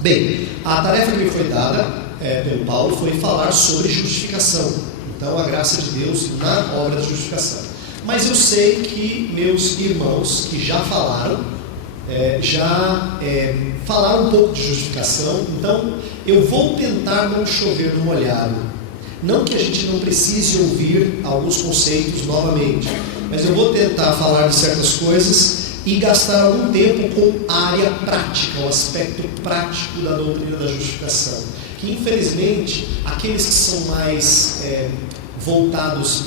Bem, a tarefa que me foi dada pelo Paulo foi falar sobre justificação. Então, a graça de Deus na obra da justificação. Mas eu sei que meus irmãos que já falaram um pouco de justificação. Então, eu vou tentar não chover no molhado. Não que a gente não precise ouvir alguns conceitos novamente, mas eu vou tentar falar de certas coisas e gastar algum tempo com a área prática, o aspecto prático da doutrina da justificação, que infelizmente aqueles que são mais voltados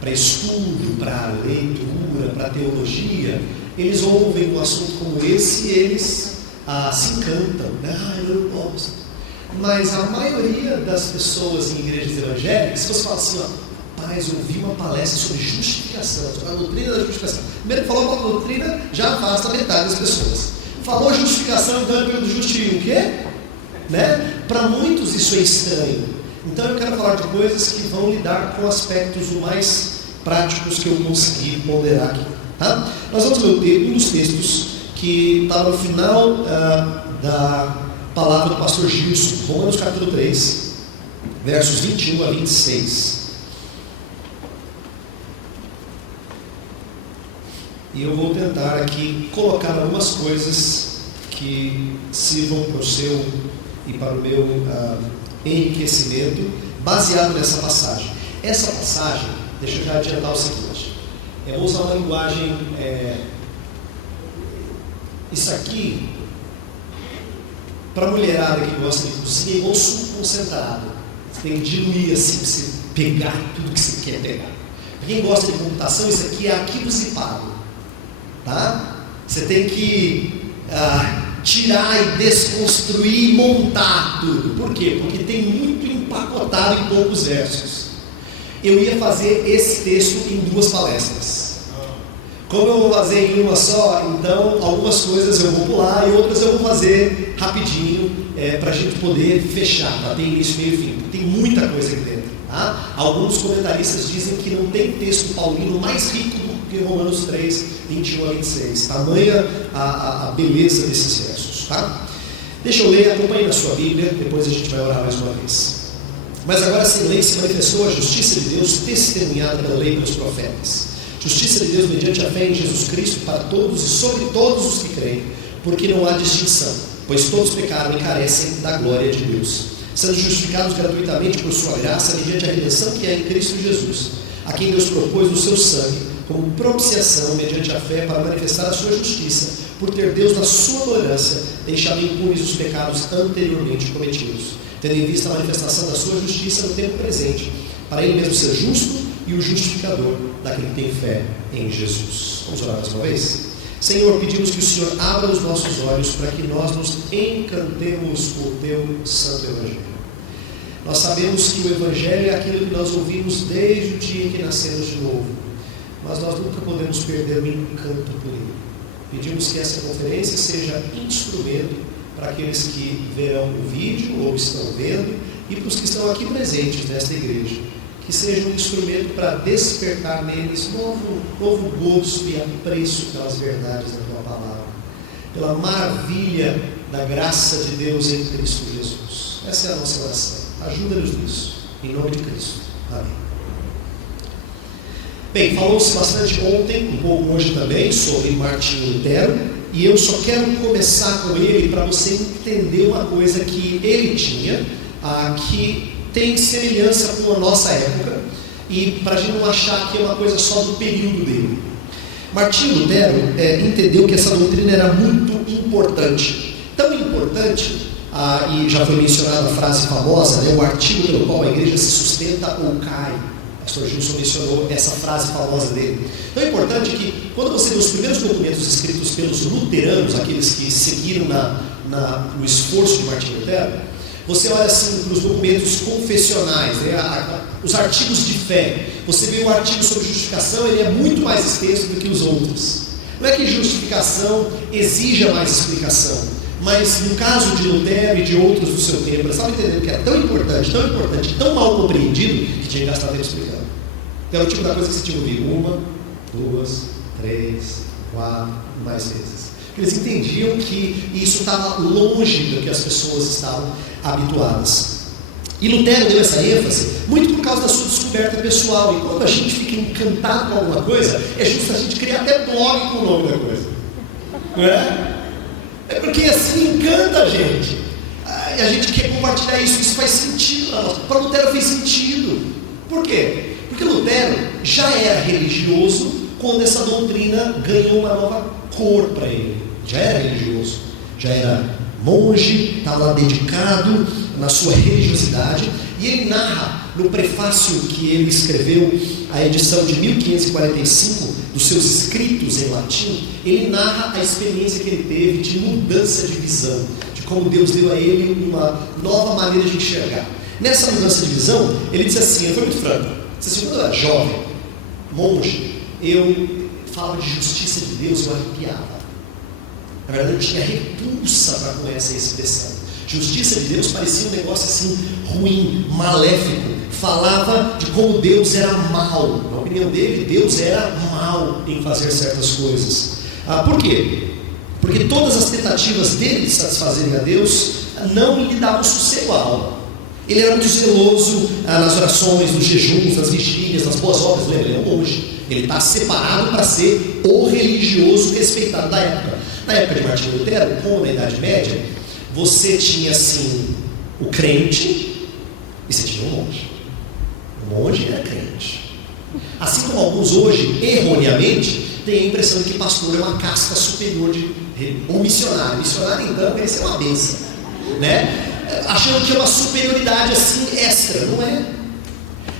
para estudo, para leitura, para teologia, eles ouvem um assunto como esse e eles se encantam, né? Eu gosto. Mas a maioria das pessoas em igrejas evangélicas, se você fala assim, rapaz, eu ouvi uma palestra sobre justificação, sobre a doutrina da justificação. Primeiro que falou uma doutrina, já afasta metade das pessoas. Falou justificação, então eu pergunto, justifica o quê? Né? Para muitos isso é estranho. Então eu quero falar de coisas que vão lidar com aspectos o mais práticos que eu consegui ponderar aqui. Tá? Nós vamos ler um dos textos que está no final da palavra do pastor Gilson, Romanos capítulo 3, versos 21 a 26. E eu vou tentar aqui colocar algumas coisas que sirvam para o seu e para o meu enriquecimento, baseado nessa passagem. Essa passagem, deixa eu já adiantar o seguinte, eu vou usar uma linguagem, isso aqui, para a mulherada que gosta de cozinha, é igual suco concentrado. Você tem que diluir assim, para você pegar tudo que você quer pegar. Para quem gosta de computação, isso aqui é arquivo zipado. Tá? Você tem que tirar e desconstruir e montar tudo. Por quê? Porque tem muito empacotado em poucos versos. Eu ia fazer esse texto em 2 palestras. Como eu vou fazer em uma só, então algumas coisas eu vou pular e outras eu vou fazer rapidinho, para a gente poder fechar, para ter início, meio e fim. Tem muita coisa aqui dentro. Tá? Alguns comentaristas dizem que não tem texto paulino mais rico do que Romanos 3, 21 a 26. Tamanha a beleza desses versos. Tá? Deixa eu ler, acompanhe na sua Bíblia, depois a gente vai orar mais uma vez. Mas agora sem lei se manifestou a justiça de Deus, testemunhada pela lei e pelos profetas. Justiça de Deus mediante a fé em Jesus Cristo para todos e sobre todos os que creem, porque não há distinção, pois todos pecaram e carecem da glória de Deus, sendo justificados gratuitamente por sua graça, mediante a redenção que é em Cristo Jesus, a quem Deus propôs no seu sangue, como propiciação mediante a fé para manifestar a sua justiça, por ter Deus na sua tolerância deixado impunes os pecados anteriormente cometidos, tendo em vista a manifestação da sua justiça no tempo presente, para ele mesmo ser justo e o justificador daquele que tem fé em Jesus. Vamos orar mais uma vez? Senhor, pedimos que o Senhor abra os nossos olhos para que nós nos encantemos com o Teu Santo Evangelho. Nós sabemos que o Evangelho é aquilo que nós ouvimos desde o dia em que nascemos de novo, mas nós nunca podemos perder o encanto por ele. Pedimos que essa conferência seja instrumento para aqueles que verão o vídeo ou estão vendo e para os que estão aqui presentes nesta igreja, que seja um instrumento para despertar neles novo gosto e apreço pelas verdades da Tua Palavra, pela maravilha da graça de Deus em Cristo Jesus. Essa é a nossa oração. Ajuda-nos nisso, em nome de Cristo. Amém. Bem, falou-se bastante ontem, um pouco hoje também, sobre Martinho Lutero, e eu só quero começar com ele para você entender uma coisa que ele tinha, que tem semelhança com a nossa época, e para a gente não achar que é uma coisa só do período dele. Martinho Lutero entendeu que essa doutrina era muito importante, tão importante, e já foi mencionada a frase famosa, o artigo pelo qual a igreja se sustenta ou cai. O pastor Gilson mencionou essa frase famosa dele. Então é importante que, quando você vê os primeiros documentos escritos pelos luteranos, aqueles que seguiram no esforço de Martinho Lutero, você olha assim para os documentos confessionais, os artigos de fé. Você vê o artigo sobre justificação, ele é muito mais extenso do que os outros. Não é que justificação exija mais explicação, mas no caso de Lutero e de outros do seu tempo, eles estavam entendendo que era tão importante, tão mal compreendido, que tinha que gastar tempo explicando. Então, era o tipo da coisa que você tinha que ouvir 1, 2, 3, 4, mais vezes. Porque eles entendiam que isso estava longe do que as pessoas estavam habituadas. E Lutero deu essa ênfase muito por causa da sua descoberta pessoal. E quando a gente fica encantado com alguma coisa, é justo a gente criar até blog com o nome da coisa. Não é? É porque assim encanta a gente. E a gente quer compartilhar isso. Isso faz sentido para nós. Para Lutero fez sentido. Por quê? Porque Lutero já era religioso quando essa doutrina ganhou uma nova cor para ele. Já era religioso. Já era monge, estava dedicado na sua religiosidade. E ele narra no prefácio que ele escreveu, a edição de 1545, dos seus escritos em latim, ele narra a experiência que ele teve de mudança de visão, de como Deus deu a ele uma nova maneira de enxergar. Nessa mudança de visão, ele disse assim, ele foi muito franco, disse assim: quando eu era jovem, monge, eu falava de justiça de Deus, eu arrepiava. Na verdade, eu tinha repulsa para com essa expressão. Justiça de Deus parecia um negócio assim ruim, maléfico. Falava de como Deus era mau. Na opinião dele, Deus era mau em fazer certas coisas. Por quê? Porque todas as tentativas dele de satisfazerem a Deus não lhe davam sossego à alma. Ele era muito zeloso nas orações, nos jejuns, nas vigílias, nas boas obras. Lembra, ele é um monge. Ele está separado para ser o religioso respeitado da época. Na época de Martinho Lutero, como na Idade Média, você tinha assim o crente e você tinha o monge. O monge era crente. Assim como alguns hoje, erroneamente, têm a impressão de que pastor é uma casta superior ou missionário. Missionário, então, esse é uma bênção, né? Achando que é uma superioridade assim extra. Não é.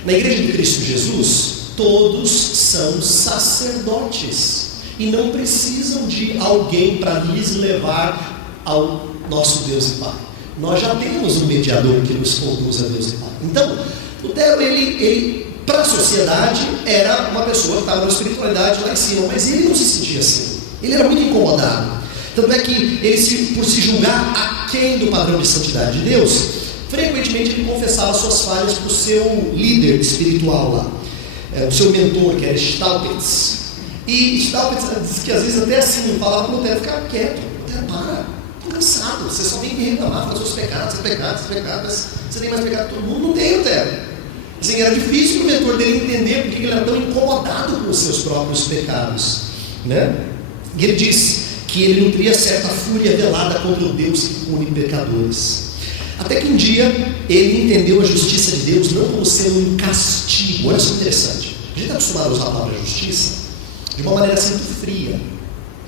Na Igreja de Cristo Jesus, todos são sacerdotes e não precisam de alguém para lhes levar ao nosso Deus e Pai. Nós já temos um mediador que nos conduz a Deus e Pai. Então, Lutero, ele para a sociedade, era uma pessoa que estava na espiritualidade lá em cima, mas ele não se sentia assim. Ele era muito incomodado. Tanto é que ele, por se julgar aquém do padrão de santidade de Deus, frequentemente ele confessava suas falhas para o seu líder espiritual lá, o seu mentor, que era Staupitz. E Staupitz diz que às vezes até assim, falava para o Lutero ficar quieto. Lutero, para, estou cansado, você só vem me reclamar, falar seus pecados, mas você tem mais pecado que todo mundo. Não tem, Lutero. Assim, era difícil para o mentor dele entender porque ele era tão incomodado com os seus próprios pecados, né? E ele diz que ele nutria certa fúria velada contra o Deus que pune pecadores. Até que um dia ele entendeu a justiça de Deus não como sendo um castigo. Olha só que interessante. A gente está acostumado a usar a palavra justiça de uma maneira assim muito fria.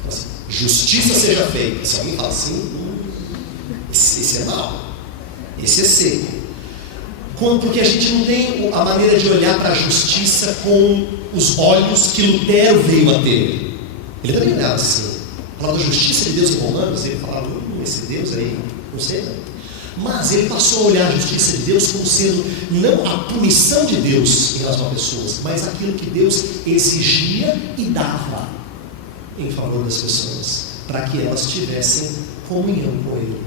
Assim, justiça seja feita. Se alguém fala assim, esse é mau, esse é seco. Porque a gente não tem a maneira de olhar para a justiça com os olhos que Lutero veio a ter. Ele também olhava assim. Falava da justiça de Deus em Romanos, ele falava, esse Deus aí, não sei não. Mas ele passou a olhar a justiça de Deus como sendo não a punição de Deus em relação a pessoas, mas aquilo que Deus exigia e dava em favor das pessoas, para que elas tivessem comunhão com Ele.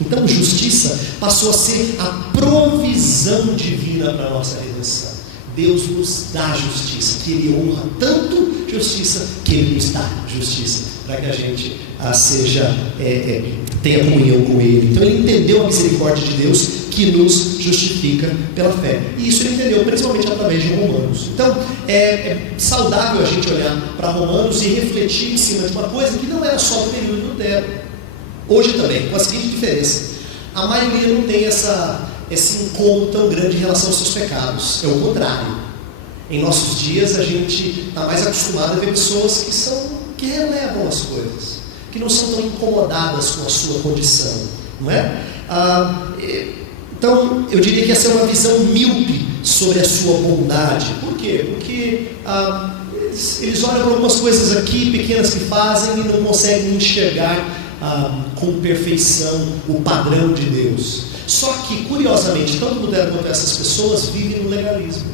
Então, justiça passou a ser a provisão divina para a nossa redenção. Deus nos dá justiça, que Ele honra tanto justiça, que Ele nos dá justiça, para que a gente tenha comunhão com Ele. Então ele entendeu a misericórdia de Deus que nos justifica pela fé. E isso ele entendeu principalmente através de Romanos. Então é saudável a gente olhar para Romanos e refletir em cima de uma coisa que não era só do período de Lutero. Hoje também, com a seguinte diferença: a maioria não tem esse incômodo tão grande em relação aos seus pecados. É o contrário. Em nossos dias a gente está mais acostumado a ver pessoas que relevam as coisas, que não são tão incomodadas com a sua condição, não é? Então eu diria que essa é uma visão míope sobre a sua bondade. Por quê? Porque eles olham para algumas coisas aqui pequenas que fazem e não conseguem enxergar com perfeição o padrão de Deus. Só que, curiosamente, tanto Lutero quanto essas pessoas vivem no legalismo.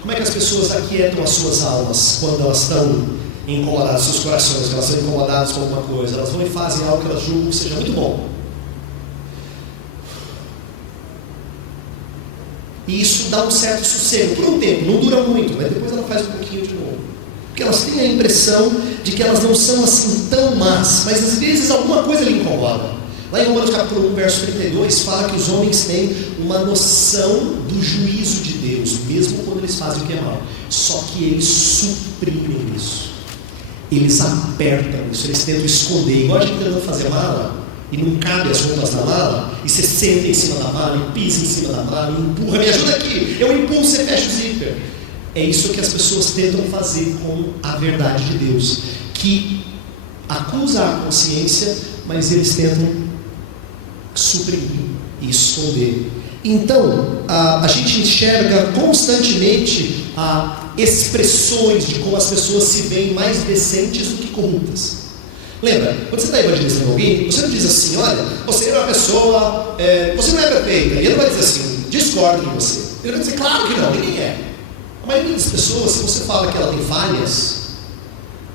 Como é que as pessoas aquietam as suas almas quando elas estão incomodadas, seus corações, elas são incomodadas com alguma coisa? Elas vão e fazem algo que elas julgam que seja muito bom. E isso dá um certo sossego por um tempo, não dura muito, mas depois ela faz um pouquinho de novo. Porque elas têm a impressão de que elas não são assim tão más, mas às vezes alguma coisa lhe incomoda. Lá em Romanos capítulo 1, verso 32, fala que os homens têm uma noção do juízo de Deus, mesmo quando eles fazem o que é mal. Só que eles suprimem isso. Eles apertam isso, eles tentam esconder. Igual a gente tentando fazer mala, e não cabe as roupas na mala, e você senta em cima da mala, e pisa em cima da mala, e empurra, me ajuda aqui, eu empurro, você fecha o zíper. É isso que as pessoas tentam fazer com a verdade de Deus, que acusa a consciência, mas eles tentam suprimir e esconder. Então, a gente enxerga constantemente expressões de como as pessoas se veem mais decentes do que corruptas. Lembra, quando você está evangelizando alguém, você não diz assim, olha, você é uma pessoa, você não é perfeita. E ele não vai dizer assim, discordo de você. Ele vai dizer, claro que não, ninguém é. A maioria das pessoas, se você fala que ela tem falhas,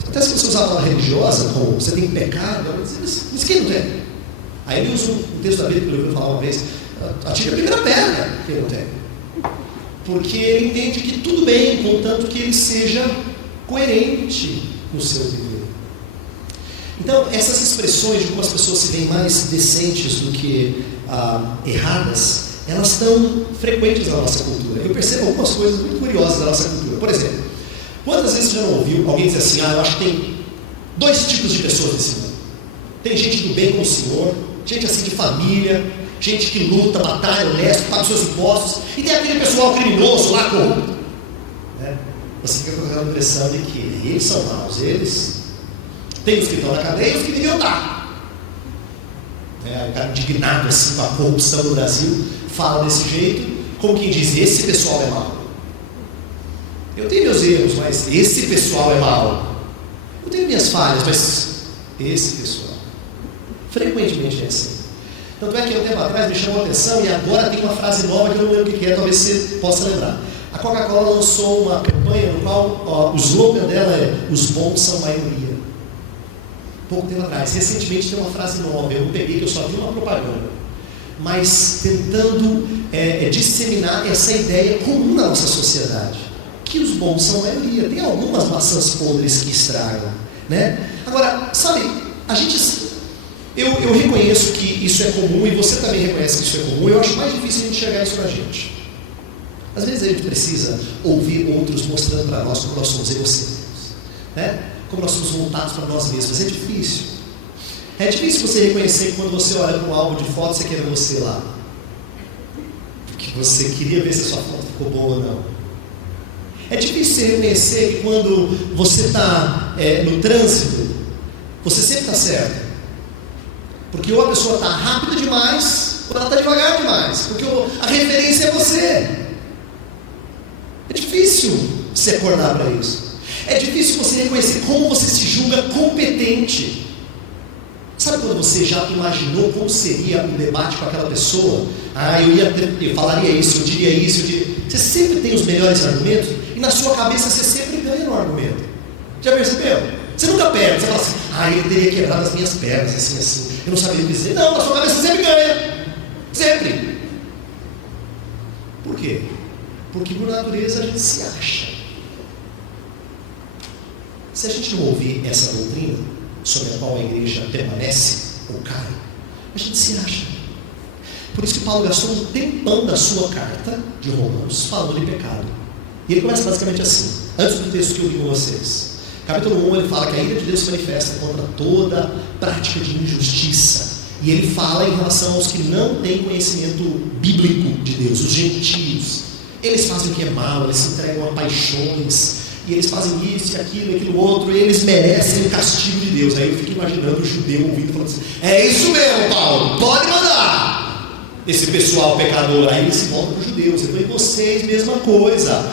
até se você usar a palavra religiosa, como você tem pecado, ela vai dizer, mas quem não tem? Aí ele usa um texto da Bíblia que eu ouvi falar uma vez, atira a primeira pedra, quem não tem? Porque ele entende que tudo bem, contanto que ele seja coerente no seu viver. Então, essas expressões de como as pessoas se veem mais decentes do que erradas, elas estão frequentes na nossa cultura. Eu percebo algumas coisas muito curiosas da nossa cultura. Por exemplo, quantas vezes você já não ouviu alguém dizer assim, eu acho que tem 2 tipos de pessoas nesse mundo. Tem gente do bem com o Senhor, gente assim de família, gente que luta, batalha, honesto, paga os seus impostos, e tem aquele pessoal criminoso lá, corrupto. Você fica com a impressão de que eles são maus, eles tem os que estão na cadeia e os que deviam estar. O cara indignado assim com a corrupção no Brasil fala desse jeito, como quem diz, esse pessoal é mau. Eu tenho meus erros, mas esse pessoal é mau. Eu tenho minhas falhas, mas esse pessoal. Frequentemente é assim. Tanto é que um tempo atrás me chamou a atenção e agora tem uma frase nova que eu não lembro o que é, talvez você possa lembrar. A Coca-Cola lançou uma campanha no qual o slogan dela é os bons são maioria. Pouco tempo atrás, recentemente tem uma frase nova, eu não peguei, que eu só vi uma propaganda, mas tentando disseminar essa ideia comum na nossa sociedade, que os bons são a maioria. Tem algumas maçãs podres que estragam, né? Agora, sabe, eu reconheço que isso é comum e você também reconhece que isso é comum. Eu acho mais difícil a gente enxergar isso na gente. Às vezes a gente precisa ouvir outros mostrando para nós como nós somos egocêntricos, né? Como nós somos voltados para nós mesmos. É difícil. É difícil você reconhecer que quando você olha para um álbum de fotos, você quer ver você lá. Porque você queria ver se a sua foto ficou boa ou não. É difícil você reconhecer que quando você está no trânsito, você sempre está certo. Porque ou a pessoa está rápida demais, ou ela está devagar demais. Porque a referência é você. É difícil se acordar para isso. É difícil você reconhecer como você se julga competente. Sabe quando você já imaginou como seria um debate com aquela pessoa? Eu falaria isso, eu diria isso, Você sempre tem os melhores argumentos e na sua cabeça você sempre ganha no argumento. Já percebeu? Você nunca perde, você fala assim, ele teria quebrado as minhas pernas, assim, eu não sabia dizer. Não, na sua cabeça você sempre ganha. Sempre. Por quê? Porque por natureza a gente se acha. Se a gente não ouvir essa doutrina sobre a qual a igreja permanece ou cai, a gente se acha. Por isso que Paulo gastou um tempão da sua carta de Romanos falando de pecado. E ele começa basicamente assim, antes do texto que eu li com vocês. Capítulo 1, ele fala que a ira de Deus se manifesta contra toda prática de injustiça. E ele fala em relação aos que não têm conhecimento bíblico de Deus, os gentios. Eles fazem o que é mal, eles se entregam a paixões, e eles fazem isso, aquilo outro, e eles merecem o castigo de Deus. Aí eu fico imaginando o judeu ouvindo, falando assim, é isso mesmo, Paulo, pode mandar. Esse pessoal pecador, aí eles se voltam para os judeus, então, e vocês, mesma coisa.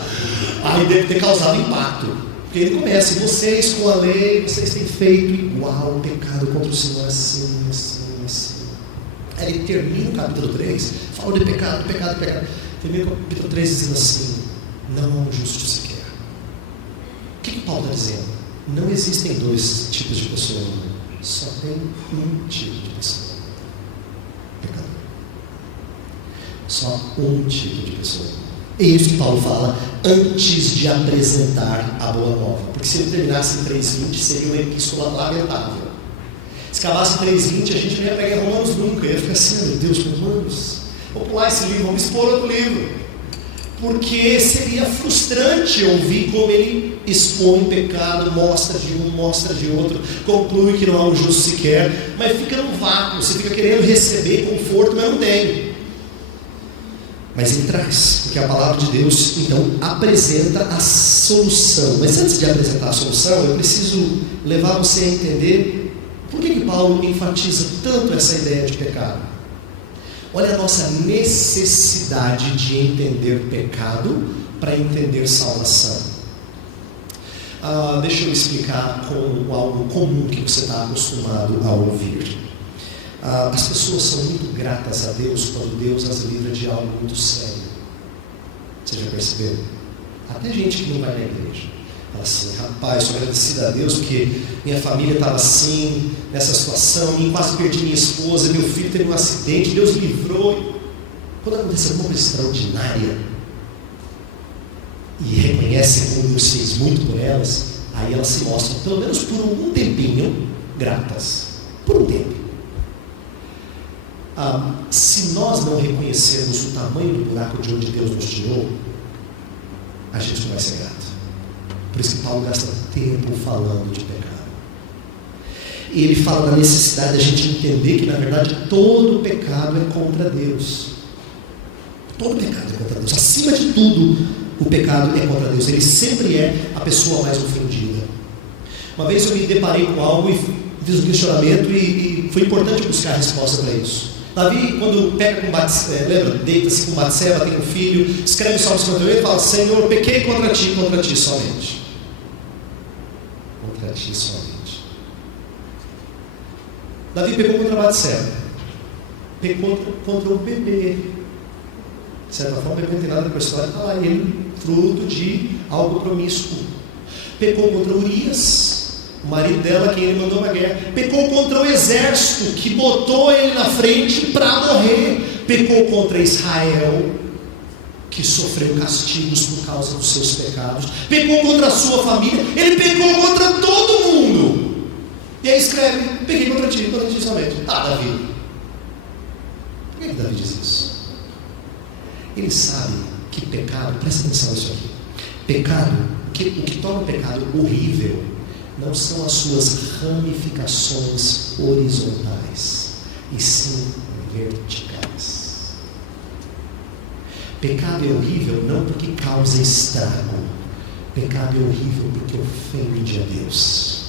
Aí deve ter causado impacto, porque ele começa, vocês com a lei, vocês têm feito igual o pecado contra o Senhor, assim. Aí ele termina o capítulo 3, fala de pecado. Termina o capítulo 3 dizendo assim, não há um justo sequer. O que Paulo está dizendo? Não existem 2 tipos de pessoa, só tem um tipo de pessoa. Pecador. Só um tipo de pessoa. É isso que Paulo fala, antes de apresentar a boa nova. Porque se ele terminasse em 3:20, seria uma epístola lamentável. Se acabasse em 3:20, a gente não ia pegar Romanos nunca. Ia ficar assim, meu Deus, Romanos, vou pular esse livro, vamos expor outro livro. Porque seria frustrante ouvir como ele expõe o pecado, mostra de um, mostra de outro, conclui que não há um justo sequer, mas fica num vácuo, você fica querendo receber conforto, mas não tem. Mas ele traz, porque a palavra de Deus, então, apresenta a solução. Mas antes de apresentar a solução, eu preciso levar você a entender por que Paulo enfatiza tanto essa ideia de pecado. Olha a nossa necessidade de entender pecado para entender salvação. Deixa eu explicar com algo comum que você está acostumado a ouvir. As pessoas são muito gratas a Deus quando Deus as livra de algo muito sério. Você já percebeu? Até gente que não vai na igreja fala assim: rapaz, sou agradecido a Deus porque minha família estava assim, nessa situação, e quase perdi minha esposa, meu filho teve um acidente, Deus livrou. Quando acontece alguma coisa extraordinária e reconhece como Deus fez muito por elas, aí elas se mostram, pelo menos por um tempinho, gratas. Por um tempo. Se nós não reconhecermos o tamanho do buraco de onde Deus nos tirou, a gente não vai ser grato. Por isso que Paulo gasta tempo falando de pecado. E ele fala da necessidade de a gente entender que, na verdade, todo pecado é contra Deus. Todo pecado é contra Deus. Acima de tudo, o pecado é contra Deus. Ele sempre é a pessoa mais ofendida. Uma vez eu me deparei com algo e fiz um questionamento e foi importante buscar a resposta para isso. Davi, quando pega com Batseba, lembra? Deita-se com Batseba, tem um filho, escreve o Salmo 58 e fala: Senhor, pequei contra ti somente. Contra ti somente. Davi pecou contra Batseba, pecou contra o bebê. De certa forma, não tem nada com a história, está lá ele, fruto de algo promíscuo. Pecou contra Urias, o marido dela, quem ele mandou para a guerra. Pecou contra o exército que botou ele na frente para morrer. Pecou contra Israel, que sofreu castigos por causa dos seus pecados. Pecou contra a sua família. Ele pecou contra todo mundo. E aí escreve: pequei contra ti somente. Davi. Por que Davi diz isso? Ele sabe que pecado, presta atenção nisso aqui, pecado, o que torna o pecado horrível não são as suas ramificações horizontais, e sim verticais. Pecado é horrível não porque causa estrago, pecado é horrível porque ofende a Deus.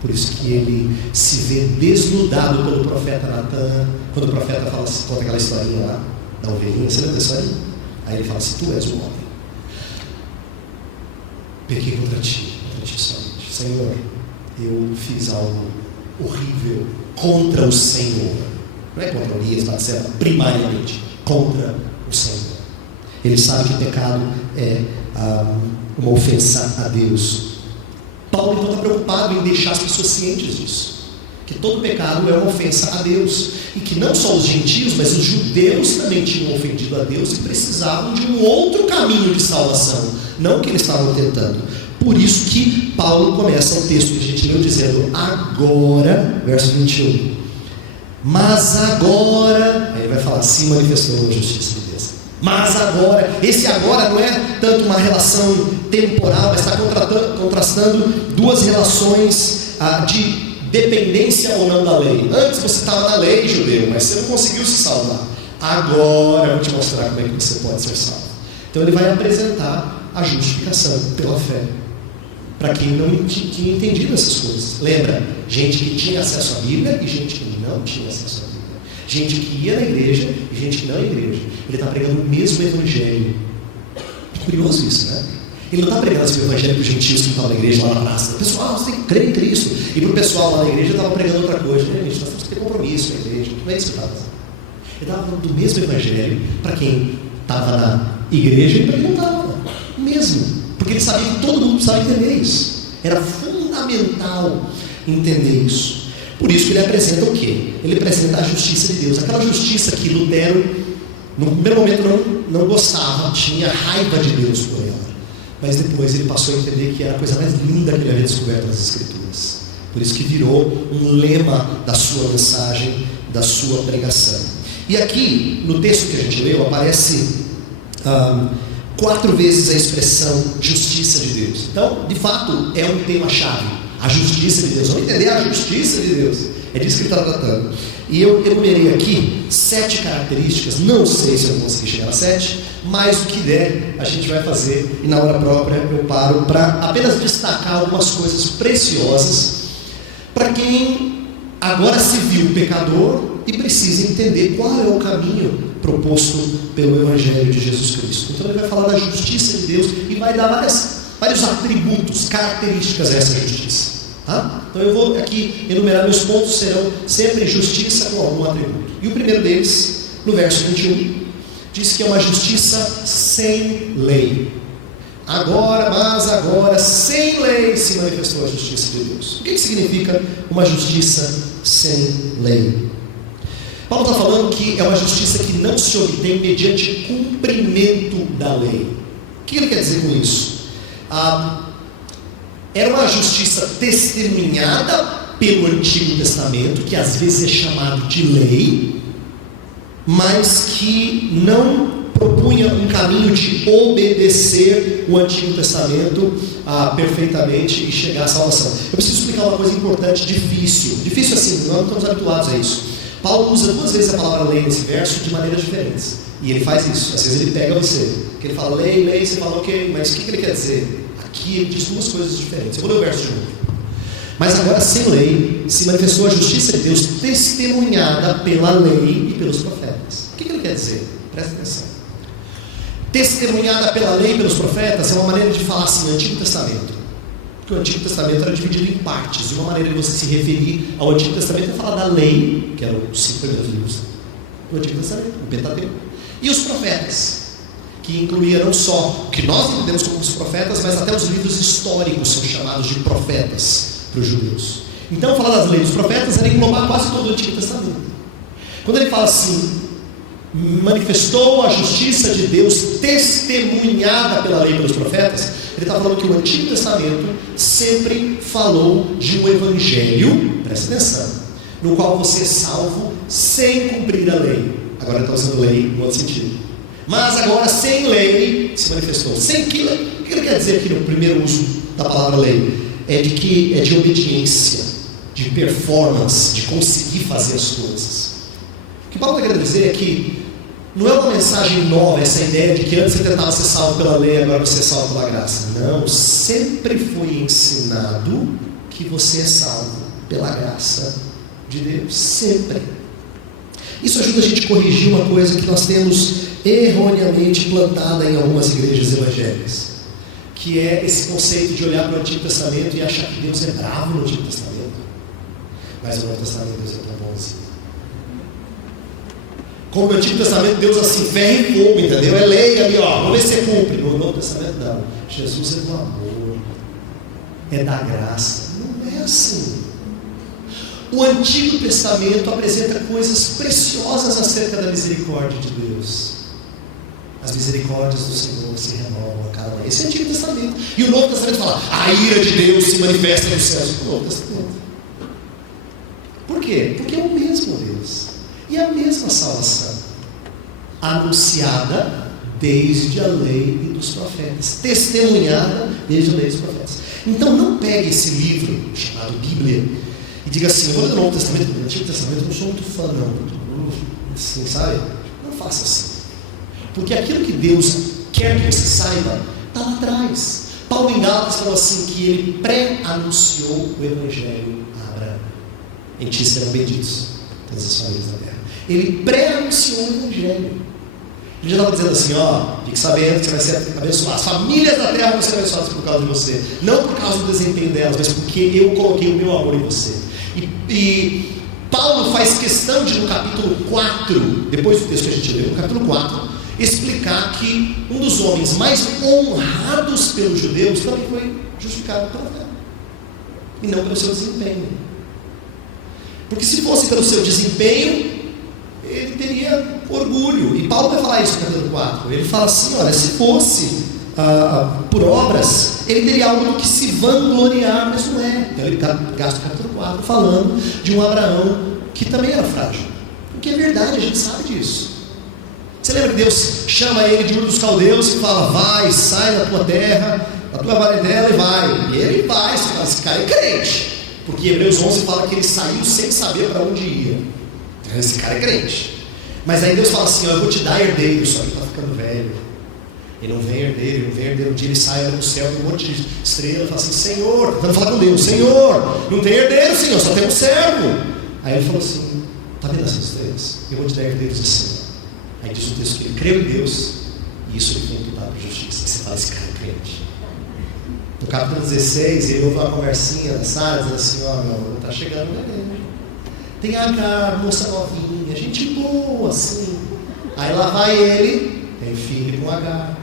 Por isso que ele se vê desnudado pelo profeta Natan, quando o profeta fala, conta aquela historinha lá da ovelhinha, você lembra dessa aí? Aí ele fala assim: tu és um homem, pequei contra ti somente. Senhor, eu fiz algo horrível contra o Senhor. Não é contra Urias, Batseba, primariamente contra o Senhor. Ele sabe que pecado é uma ofensa a Deus. Paulo então está preocupado em deixar as pessoas cientes disso, que todo pecado é uma ofensa a Deus, e que não só os gentios, mas os judeus também tinham ofendido a Deus e precisavam de um outro caminho de salvação, não o que eles estavam tentando. Por isso que Paulo começa o texto que a gente leu dizendo: agora, verso 21, mas agora, aí ele vai falar: se manifestou a justiça de Deus. Mas agora, esse agora não é tanto uma relação temporal, mas está contrastando duas relações de dependência ou não da lei. Antes você estava na lei, judeu, mas você não conseguiu se salvar. Agora eu vou te mostrar como é que você pode ser salvo. Então ele vai apresentar a justificação pela fé, para quem não tinha entendido essas coisas. Lembra? Gente que tinha acesso à Bíblia e gente que não tinha acesso à Bíblia. Gente que ia na igreja e gente que não ia na igreja. Ele está pregando o mesmo evangelho. Curioso isso, né? Ele não está pregando esse evangelho para os gentios que estavam na igreja lá na praça. Pessoal, você tem que crer em Cristo. E para o pessoal lá na igreja ele estava pregando outra coisa. Gente, nós temos que ter compromisso com a igreja. Não é isso que ele estava fazendo. Ele estava falando do mesmo evangelho para quem estava na igreja e para quem não estava. Mesmo. Porque ele sabia que todo mundo precisava entender isso. Era fundamental entender isso. Por isso que ele apresenta o quê? Ele apresenta a justiça de Deus. Aquela justiça que Lutero No primeiro momento não gostava, tinha raiva de Deus por ela. Mas depois ele passou a entender que era a coisa mais linda que ele havia descoberto nas Escrituras. Por isso que virou um lema da sua mensagem, da sua pregação. E aqui, no texto que a gente leu, aparece 4 vezes a expressão justiça de Deus. Então, de fato, é um tema-chave. A justiça de Deus. Vamos entender a justiça de Deus. É disso que ele está tratando. E eu enumerei aqui 7 características. Não sei se eu consegui chegar a 7, mas o que der a gente vai fazer. E na hora própria eu paro para apenas destacar algumas coisas preciosas para quem agora se viu pecador e precisa entender qual é o caminho proposto pelo Evangelho de Jesus Cristo. Então ele vai falar da justiça de Deus e vai dar vários atributos, características a essa justiça. Então eu vou aqui enumerar meus pontos, serão sempre justiça com algum atributo. E o primeiro deles, no verso 21, diz que é uma justiça sem lei. Mas agora, sem lei se manifestou a justiça de Deus. O que significa uma justiça sem lei? Paulo está falando que é uma justiça que não se obtém mediante cumprimento da lei. O que ele quer dizer com isso? Era uma justiça testemunhada pelo Antigo Testamento, que às vezes é chamado de lei, mas que não propunha um caminho de obedecer o Antigo Testamento perfeitamente e chegar à salvação. Eu preciso explicar uma coisa importante, difícil assim, nós não estamos habituados a isso. Paulo usa 2 vezes a palavra lei nesse verso de maneiras diferentes, e ele faz isso. Às vezes ele pega você, que ele fala lei, você fala ok, mas o que ele quer dizer? Aqui ele diz 2 coisas diferentes. Eu vou ler o verso de novo. Mas agora, sem lei, se manifestou a justiça de Deus testemunhada pela lei e pelos profetas. O que ele quer dizer? Presta atenção. Testemunhada pela lei e pelos profetas é uma maneira de falar assim, Antigo Testamento. Porque o Antigo Testamento era dividido em partes. E uma maneira de você se referir ao Antigo Testamento é falar da lei, que eram os 5 primeiros livros do Antigo Testamento, o Pentateuco, e os profetas, que incluía não só o que nós entendemos como os profetas, mas até os livros históricos são chamados de profetas para os judeus. Então, falar das leis dos profetas era englobar quase todo o Antigo Testamento. Quando ele fala assim, manifestou a justiça de Deus testemunhada pela lei e pelos profetas, ele está falando que o Antigo Testamento sempre falou de um evangelho, presta atenção, no qual você é salvo sem cumprir a lei. Agora ele está usando lei no outro sentido. Mas agora sem lei se manifestou. Sem que lei? O que ele quer dizer aqui no primeiro uso da palavra lei? É de obediência, de performance, de conseguir fazer as coisas. O que Paulo está querendo dizer é que não é uma mensagem nova essa ideia de que antes você tentava ser salvo pela lei, agora você é salvo pela graça. Não, sempre foi ensinado que você é salvo pela graça de Deus. Sempre. Isso ajuda a gente a corrigir uma coisa que nós temos erroneamente plantada em algumas igrejas evangélicas, que é esse conceito de olhar para o Antigo Testamento e achar que Deus é bravo no Antigo Testamento, mas no Novo Testamento Deus é tão bonzinho. Como no Antigo Testamento Deus assim, ferro e fogo, entendeu? É lei ali, vamos ver se você cumpre. No Novo Testamento não, Jesus é do amor, é da graça. Não é assim. O Antigo Testamento apresenta coisas preciosas acerca da misericórdia de Deus. As misericórdias do Senhor se renovam a cada manhã. Esse é o Antigo Testamento. E o Novo Testamento fala, a ira de Deus se manifesta nos céus. O Novo Testamento. Por quê? Porque é o mesmo Deus. E a mesma salvação. Anunciada desde a lei e dos profetas. Testemunhada desde a lei dos profetas. Então não pegue esse livro, chamado Bíblia, e diga assim, eu vou ler o Novo Testamento, no Antigo Testamento eu não sou muito fã não. Assim, sabe? Não faça assim. Porque aquilo que Deus quer que você saiba, está lá atrás. Paulo em Gálatas falou assim, que ele pré-anunciou o Evangelho a Abraão. Em ti serão benditos todas as famílias da terra. Ele pré-anunciou o Evangelho. Ele já estava dizendo assim, fique sabendo que você vai ser abençoado. As famílias da terra vão ser abençoadas por causa de você. Não por causa do desempenho delas, mas porque eu coloquei o meu amor em você. E Paulo faz questão de, no capítulo 4, depois do texto que a gente leu, no capítulo 4, explicar que um dos homens mais honrados pelos judeus também foi justificado pela fé, e não pelo seu desempenho. Porque se fosse pelo seu desempenho, ele teria orgulho. E Paulo vai falar 4, ele fala assim, olha, se fosse por obras, ele teria algo do que se vangloriar, mas não é. Então ele gasta o capítulo 4 falando de um Abraão que também era frágil. Porque é verdade, a gente sabe disso. Você lembra que Deus chama ele de Ur dos Caldeus e fala, vai, sai da tua terra, da tua varandela e vai. E ele vai, você fala, esse cara é crente. Porque Hebreus 11 fala que ele saiu sem saber para onde ia. Então esse cara é crente. Mas aí Deus fala assim, eu vou te dar herdeiro, só que está ficando velho. E não vem herdeiro, um dia ele sai olha no céu, tem um monte de estrela, e fala assim, Senhor, tentando falar com Deus, Senhor, não tem herdeiro, Senhor, só tem um servo. Aí ele falou assim, está vendo essas estrelas? Eu vou te dar herdeiros de cima. Aí diz o texto que ele creu em Deus, e isso ele foi imputado para a justiça. E você fala, esse cara é crente. No capítulo 16, ele ouve uma conversinha da Sara, dizendo assim, ó, meu, está chegando o neném. Tem Agar, moça novinha, gente boa, assim. Aí lá vai ele, tem filho com Agar.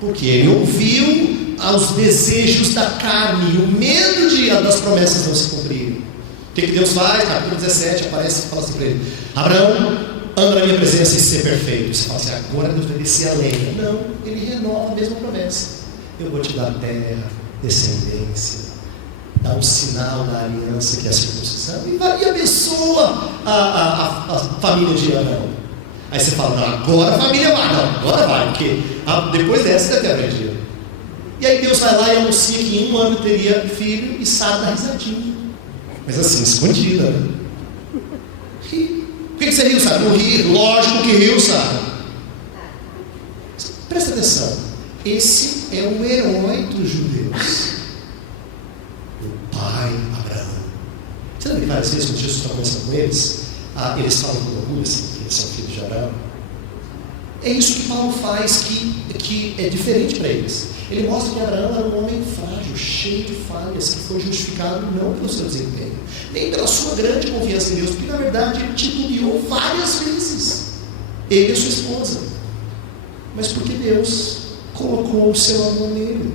Porque ele ouviu aos desejos da carne, e o medo das promessas não se cumprirem. O que Deus faz? Capítulo 17, aparece e fala assim para ele, Abraão, anda na minha presença e ser perfeito. Você fala assim, agora Deus vai descer a lenha. Não, ele renova a mesma promessa. Eu vou te dar terra, descendência, dá um sinal da aliança que é a circuncisão e abençoa a família de Abraão. Aí você fala, não, agora a família vai, não, agora vai, porque depois dessa deve ter aprendido. E aí Deus vai lá e anuncia que em 1 ano teria filho e Sara dá risadinha. Mas assim, escondida, né? Por que você riu, Sara? Não ri, lógico que riu, Sara. Presta atenção, esse é o herói dos judeus. O pai Abraão. Você lembra que várias vezes quando Jesus está conversando com eles, eles falam com orgulho assim, que eles são filhos de Abraão? É isso que Paulo faz que é diferente para eles. Ele mostra que Abraão era um homem frágil, cheio de falhas, que foi justificado não pelo seu desempenho, nem pela sua grande confiança em Deus, porque na verdade ele titubeou várias vezes, ele e a sua esposa, mas porque Deus colocou o seu amor nele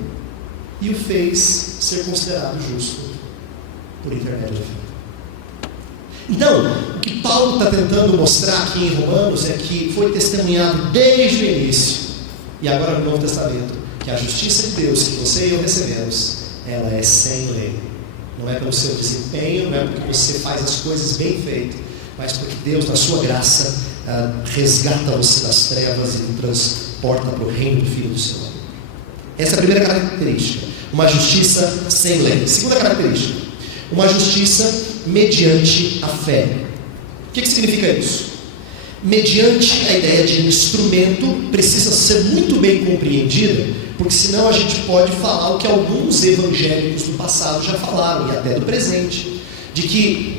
e o fez ser considerado justo por intermédio da fé. Então, o que Paulo está tentando mostrar aqui em Romanos é que foi testemunhado desde o início e agora no Novo Testamento que a justiça de Deus que você e eu recebemos, ela é sem lei. Não é pelo seu desempenho, não é porque você faz as coisas bem feitas, mas porque Deus, na sua graça, resgata você das trevas e transporta para o reino do Filho do seu amor. Essa é a primeira característica, uma justiça sem lei. Segunda característica, uma justiça mediante a fé. O que significa isso? Mediante a ideia de instrumento, precisa ser muito bem compreendida, porque senão a gente pode falar o que alguns evangélicos do passado já falaram, e até do presente, de que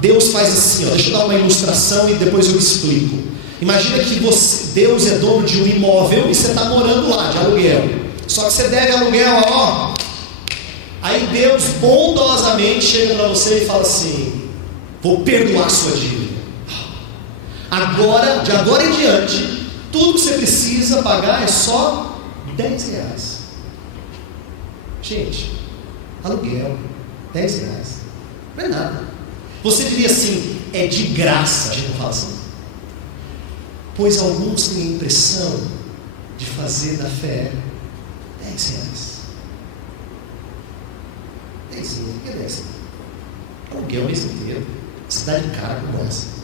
Deus faz assim, deixa eu dar uma ilustração e depois eu explico. Imagina que Deus é dono de um imóvel e você está morando lá, de aluguel, só que você deve aluguel, aí Deus bondosamente chega para você e fala assim, vou perdoar sua dívida. Agora, de agora em diante, tudo que você precisa pagar é só R$10. Gente, aluguel, R$10, não é nada. Você diria assim, é de graça, a gente não fala assim. Pois alguns têm a impressão de fazer da fé R$10. O que é 10? Aluguel o mês inteiro, cidade cara como essa.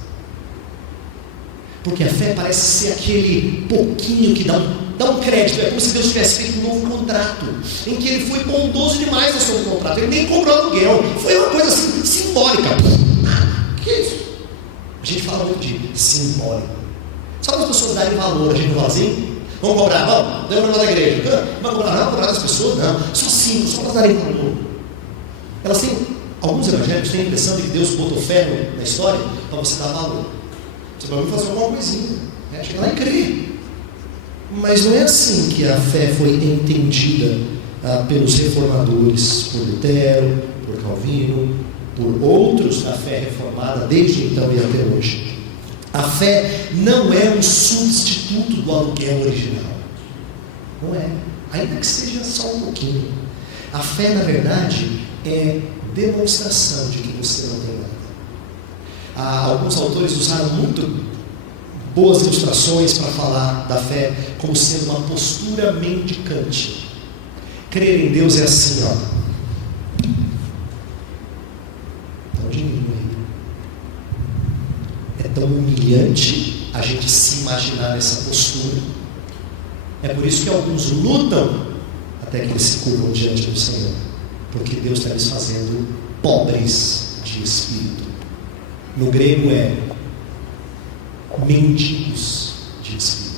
Porque a fé parece ser aquele pouquinho que dá um crédito. É como se Deus tivesse feito um novo contrato, em que Ele foi bondoso demais no seu contrato. Ele nem cobrou aluguel. Foi uma coisa assim, simbólica. Que é isso? A gente fala muito de simbólico. Só para as pessoas darem valor, a gente fala assim, vamos cobrar, vamos, dê uma da igreja. Vamos cobrar, não, cobrar das pessoas, não. Só simples, só para darem valor. Elas têm, alguns evangélicos têm a impressão de que Deus botou fé na história para você dar valor. Você vai fazer alguma coisinha, chega lá e crer. Mas não é assim que a fé foi entendida pelos reformadores, por Lutero, por Calvino, por outros da fé reformada desde então e até hoje. A fé não é um substituto do aluguel original. Não é, ainda que seja só um pouquinho. A fé, na verdade, é demonstração de que você não tem nada. Alguns autores usaram muito boas ilustrações para falar da fé como sendo uma postura mendicante. Crer em Deus é assim, ó. Tão de mim aí. É tão humilhante a gente se imaginar nessa postura. É por isso que alguns lutam até que eles se curvam diante do Senhor, porque Deus está lhes fazendo pobres de espírito. No grego é mendigos de espírito.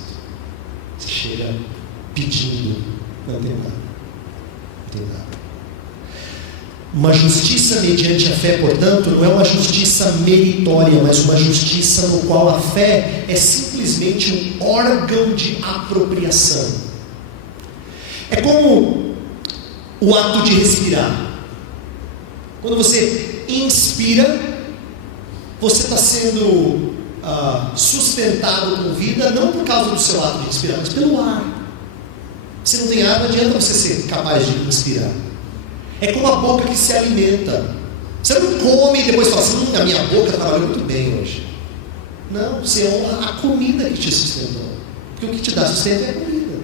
Você chega pedindo, não tem nada. Não tem nada. Uma justiça mediante a fé, portanto, não é uma justiça meritória, mas uma justiça no qual a fé é simplesmente um órgão de apropriação. É como o ato de respirar. Quando você inspira, você está sendo sustentado com vida, não por causa do seu ato de inspirar, mas pelo ar. Se não tem ar, não adianta você ser capaz de inspirar. É como a boca que se alimenta. Você não come e depois fala assim, a minha boca trabalhou muito bem hoje. Não, você honra a comida que te sustentou. Porque o que te dá sustento é a comida.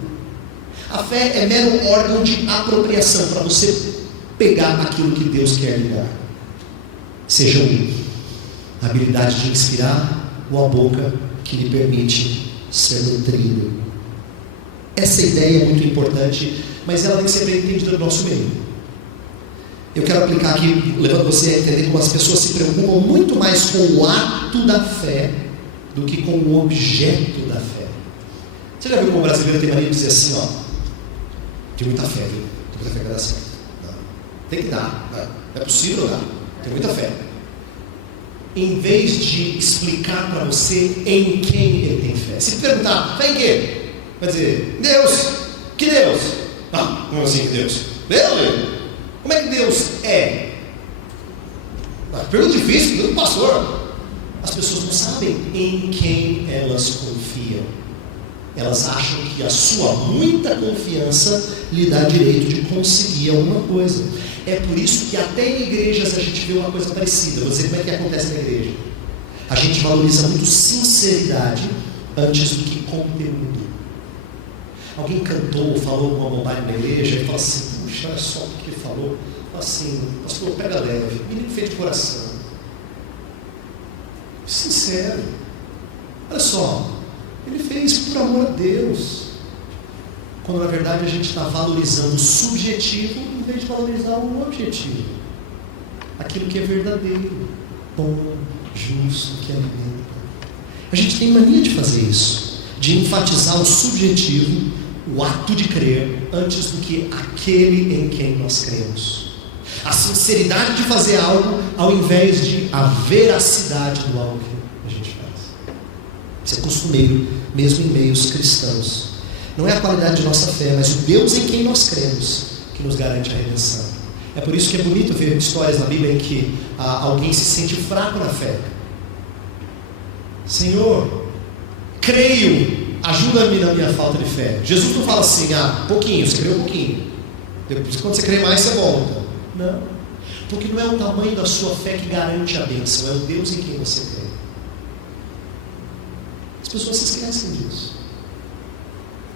A fé é mero órgão de apropriação para você pegar aquilo que Deus quer lhe dar. Seja a habilidade de inspirar ou a boca que lhe permite ser nutrido. Essa ideia é muito importante, mas ela tem que ser bem entendida no nosso meio. Eu quero aplicar aqui, levando você a entender como as pessoas se preocupam muito mais com o ato da fé do que com o objeto da fé. Você já viu como o brasileiro tem mania de dizer assim, ó, tem muita fé, viu? Tem muita fé que vai dar certo. Não. Tem que dar, não é possível dar, tem muita fé. Em vez de explicar para você em quem ele tem fé. Se perguntar, fé em quê? Vai dizer, Deus. Que Deus? Ah, como assim que Deus? Deus? Como é que Deus é? Pergunta difícil, pergunta do pastor. As pessoas não sabem em quem elas confiam. Elas acham que a sua muita confiança lhe dá direito de conseguir alguma coisa. É por isso que até em igrejas a gente vê uma coisa parecida. Vou dizer como é que acontece na igreja. A gente valoriza muito sinceridade antes do que conteúdo. Alguém cantou ou falou alguma bobagem na igreja e fala assim, puxa, olha só o que ele falou. Fala assim, pastor, pega leve, menino feito de coração. Sincero. Olha só, ele fez por amor a Deus. Quando na verdade a gente está valorizando o subjetivo em vez de valorizar o objetivo. Aquilo que é verdadeiro, bom, justo, que alimenta. A gente tem mania de fazer isso, de enfatizar o subjetivo, o ato de crer, antes do que aquele em quem nós cremos. A sinceridade de fazer algo, ao invés de a veracidade do algo que a gente faz. Isso é costumeiro, mesmo em meios cristãos. Não é a qualidade de nossa fé, mas o Deus em quem nós cremos que nos garante a redenção. É por isso que é bonito ver histórias na Bíblia em que alguém se sente fraco na fé. Senhor, creio, ajuda-me na minha falta de fé. Jesus não fala assim, pouquinho, você crê um pouquinho. Depois, quando você crê mais, você volta. Não, porque não é o tamanho da sua fé que garante a bênção, é o Deus em quem você crê. As pessoas se esquecem disso.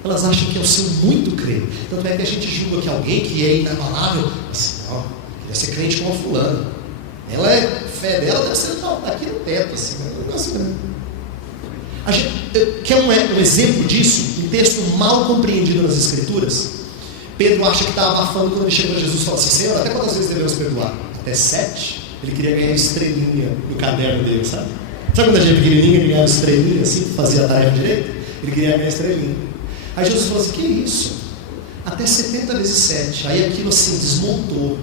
Elas acham que é o seu muito crer. Tanto é que a gente julga que alguém que é inabalável, assim, deve ser crente como a fulana. Ela é, a fé dela deve ser aqui no teto, assim, não é assim, não. A gente quer um exemplo disso, um texto mal compreendido nas Escrituras. Pedro acha que está abafando quando ele chega para Jesus e fala assim, Senhor, até quantas vezes devemos perdoar? Até 7? Ele queria ganhar estrelinha no caderno dele, sabe? Sabe quando a gente é pequenininho, ele ganhava estrelinha assim, fazia a tarefa direito? Ele queria ganhar estrelinha. Aí Jesus falou assim, que isso? Até 70 vezes 7. Aí aquilo assim, desmontou.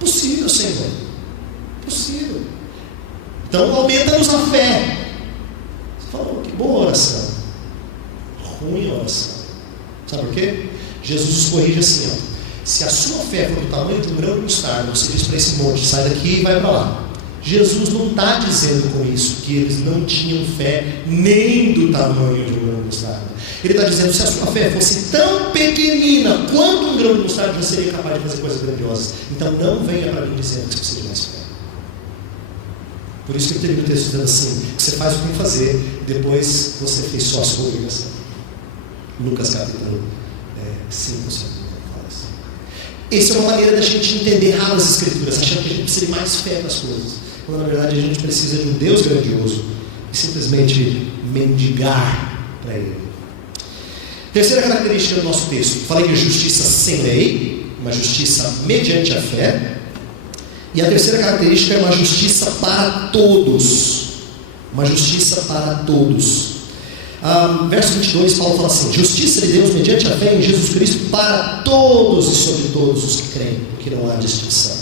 Possível, Senhor. Possível. Então aumenta-nos a fé. Você falou, que boa oração. Ruim oração. Sabe por quê? Jesus nos corrige assim, se a sua fé for do tamanho de um grão de mostarda, você diz para esse monte, sai daqui e vai para lá. Jesus não está dizendo com isso que eles não tinham fé nem do tamanho de um grão de mostarda. Ele está dizendo, se a sua fé fosse tão pequenina quanto um grão de mostarda, você seria capaz de fazer coisas grandiosas. Então não venha para mim dizendo que você precisa de mais fé. Por isso que ele termina o texto dizendo assim, que você faz o que tem que fazer, depois você fez só a sua obrigação. Lucas capítulo 5, fala assim. Essa é uma maneira da gente entender errado as Escrituras, achando que a gente precisa de mais fé nas coisas, quando na verdade a gente precisa de um Deus grandioso e simplesmente mendigar para Ele. Terceira característica do nosso texto, falei de justiça sem lei, uma justiça mediante a fé. E a terceira característica é uma justiça para todos. Uma justiça para todos. Verso 22, Paulo fala assim: justiça de Deus mediante a fé em Jesus Cristo para todos e sobre todos os que creem, porque não há distinção.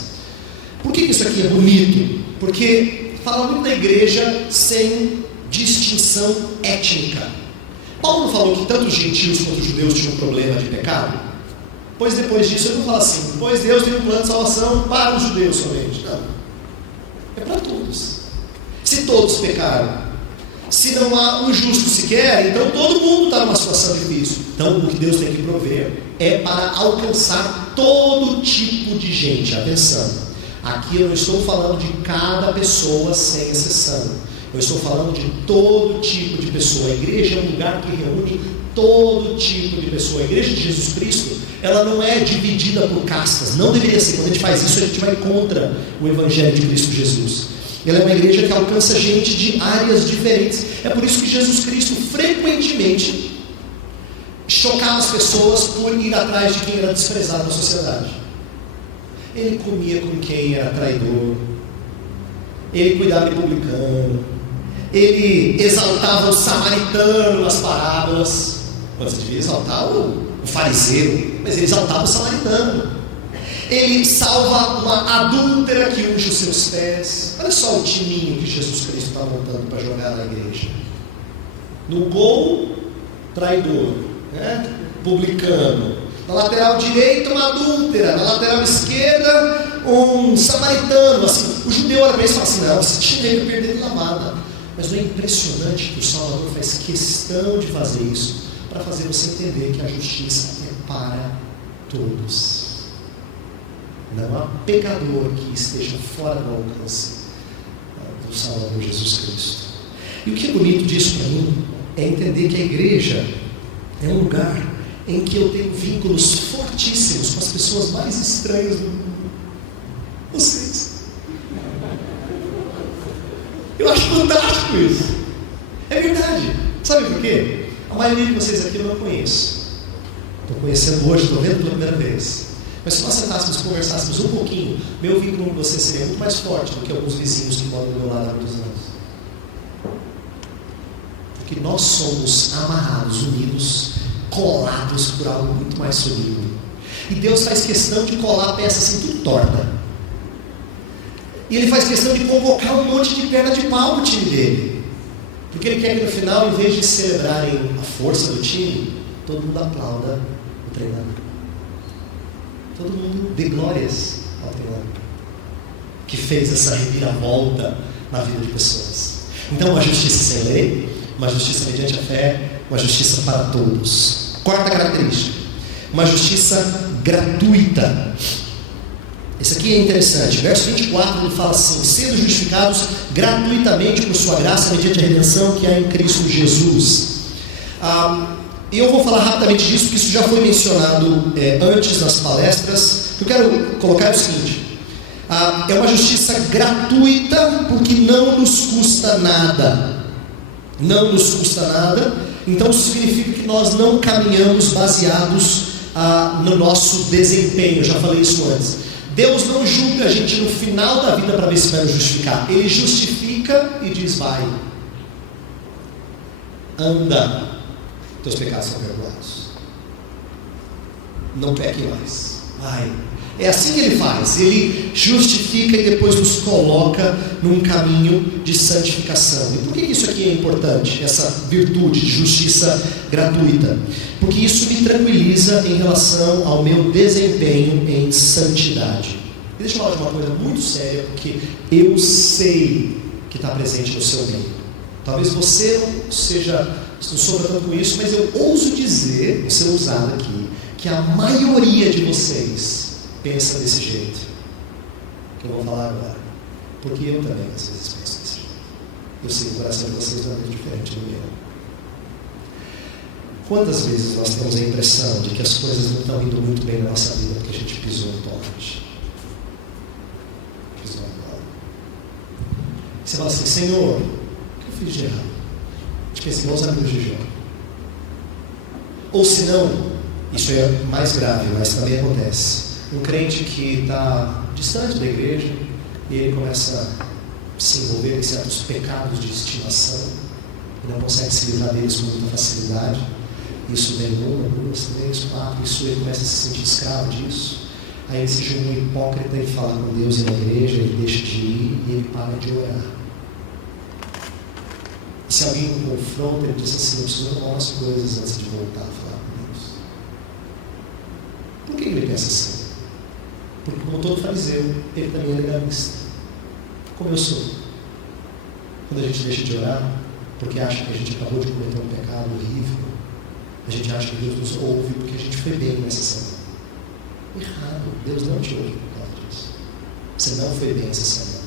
Por que isso aqui é bonito? Porque fala muito da igreja sem distinção étnica. Paulo não falou que tanto os gentios quanto os judeus tinham um problema de pecado? Pois depois disso ele não fala assim, pois Deus tem um plano de salvação para os judeus somente. Não, é para todos. Se todos pecaram, se não há um justo sequer, então todo mundo está numa situação difícil. Então o que Deus tem que prover é para alcançar todo tipo de gente. Atenção, aqui eu não estou falando de cada pessoa sem exceção, eu estou falando de todo tipo de pessoa. A igreja é um lugar que reúne todo tipo de pessoa. A igreja de Jesus Cristo, ela não é dividida por castas, não deveria ser. Quando a gente faz isso, a gente vai contra o Evangelho de Cristo Jesus. Ela é uma igreja que alcança gente de áreas diferentes. É por isso que Jesus Cristo frequentemente chocava as pessoas por ir atrás de quem era desprezado na sociedade. Ele comia com quem era traidor, ele cuidava de publicano, ele exaltava o samaritano nas parábolas. Você devia exaltar o fariseu, mas ele exaltava o samaritano. Ele salva uma adúltera que unge os seus pés. Olha só o timinho que Jesus Cristo está montando para jogar na igreja. No gol, traidor, publicano. Na lateral direita, uma adúltera. Na lateral esquerda, um samaritano. Assim, o judeu olha para isso e fala assim: não, esse time veio perder de lavada. Mas não é impressionante que o Salvador faz questão de fazer isso, para fazer você entender que a justiça é para todos. Não há pecador que esteja fora do alcance do Salvador Jesus Cristo. E o que é bonito disso para mim é entender que a igreja é um lugar em que eu tenho vínculos fortíssimos com as pessoas mais estranhas do mundo. Vocês. Eu acho fantástico isso. É verdade. Sabe por quê? A maioria de vocês aqui eu não conheço. Estou conhecendo hoje, estou vendo pela primeira vez. Mas se nós sentássemos e conversássemos um pouquinho, meu vínculo com você seria muito mais forte do que alguns vizinhos que moram do meu lado há muitos anos. Porque nós somos amarrados, unidos, colados por algo muito mais sublime. E Deus faz questão de colar a peça assim, tudo torta. E Ele faz questão de convocar um monte de perna de pau no time dele. Porque Ele quer que no final, em vez de celebrarem a força do time, todo mundo aplauda o treinador. Todo mundo dê glórias ao treinador, que fez essa reviravolta na vida de pessoas. Então, uma justiça sem lei, uma justiça mediante a fé, uma justiça para todos. Quarta característica, uma justiça gratuita. Esse aqui é interessante. Verso 24 ele fala assim: sendo justificados gratuitamente por sua graça, mediante a redenção que há em Cristo Jesus. E eu vou falar rapidamente disso, porque isso já foi mencionado antes nas palestras. O que eu quero colocar é o seguinte: é uma justiça gratuita, porque não nos custa nada. Não nos custa nada. Então isso significa que nós não caminhamos baseados no nosso desempenho. Eu já falei isso antes. Deus não julga a gente no final da vida para ver se vai nos justificar. Ele justifica e diz: vai, anda, teus pecados são perdoados, não peque mais, vai. É assim que Ele faz. Ele justifica e depois nos coloca num caminho de santificação. E por que isso aqui é importante, essa virtude de justiça gratuita? Porque isso me tranquiliza em relação ao meu desempenho em santidade. E deixa eu falar de uma coisa muito séria, porque eu sei que está presente no seu meio. Talvez você não sofra tanto com isso, mas eu ouso dizer, vou ser ousado aqui, que a maioria de vocês pensa desse jeito que eu vou falar agora, porque eu também às vezes penso desse jeito. Eu sei que o coração de vocês não é muito diferente do meu. Quantas vezes nós temos a impressão de que as coisas não estão indo muito bem na nossa vida porque a gente pisou no tomate? Pisou no tomate. Você fala assim, Senhor, o que eu fiz de errado? A gente pensa igual os amigos de Jó. Ou se não, isso é mais grave, mas também acontece. Um crente que está distante da igreja e ele começa a se envolver em certos pecados de estimação e não consegue se livrar deles com muita facilidade. Isso vem 1, 2, 3, 4, isso ele começa a se sentir escravo disso. Aí ele se julga um hipócrita e fala com Deus e na igreja, ele deixa de ir e ele para de orar. E se alguém o confronta, ele diz assim, eu preciso arrumar as coisas antes de voltar a falar com Deus. Por que ele pensa assim? Porque como todo fariseu, ele também é legalista. Como eu sou. Quando a gente deixa de orar, porque acha que a gente acabou de cometer um pecado horrível, a gente acha que Deus nos ouve porque a gente foi bem nessa semana. Errado. Deus não te ouve por causa disso. Você não foi bem essa semana.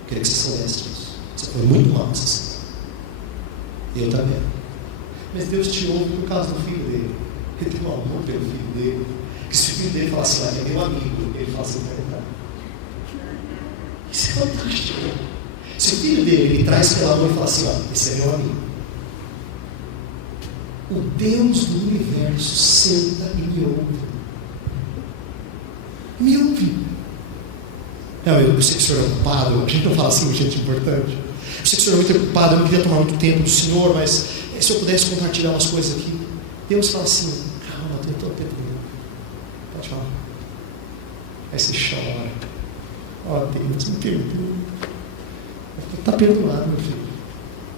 Eu queria que você soubesse disso. Você foi muito mal essa semana. Eu também. Mas Deus te ouve por causa do filho dele. Ele tem um amor pelo filho dele. Que se o filho dele fala assim, é meu amigo, ele fala assim, vai. Isso é fantástico. Se o filho dele ele traz pela mão e fala assim, esse é meu amigo. O Deus do universo senta e me ouve. Me ouve. Não, eu sei que o senhor é ocupado. A gente não fala assim, gente importante. Eu sei que o senhor é muito ocupado, eu não queria tomar muito tempo do senhor, mas se eu pudesse compartilhar umas coisas aqui. Deus fala assim, calma, eu estou perdendo. Pode falar. Aí você chora. Deus, me perdoa. Está perdoado, meu filho.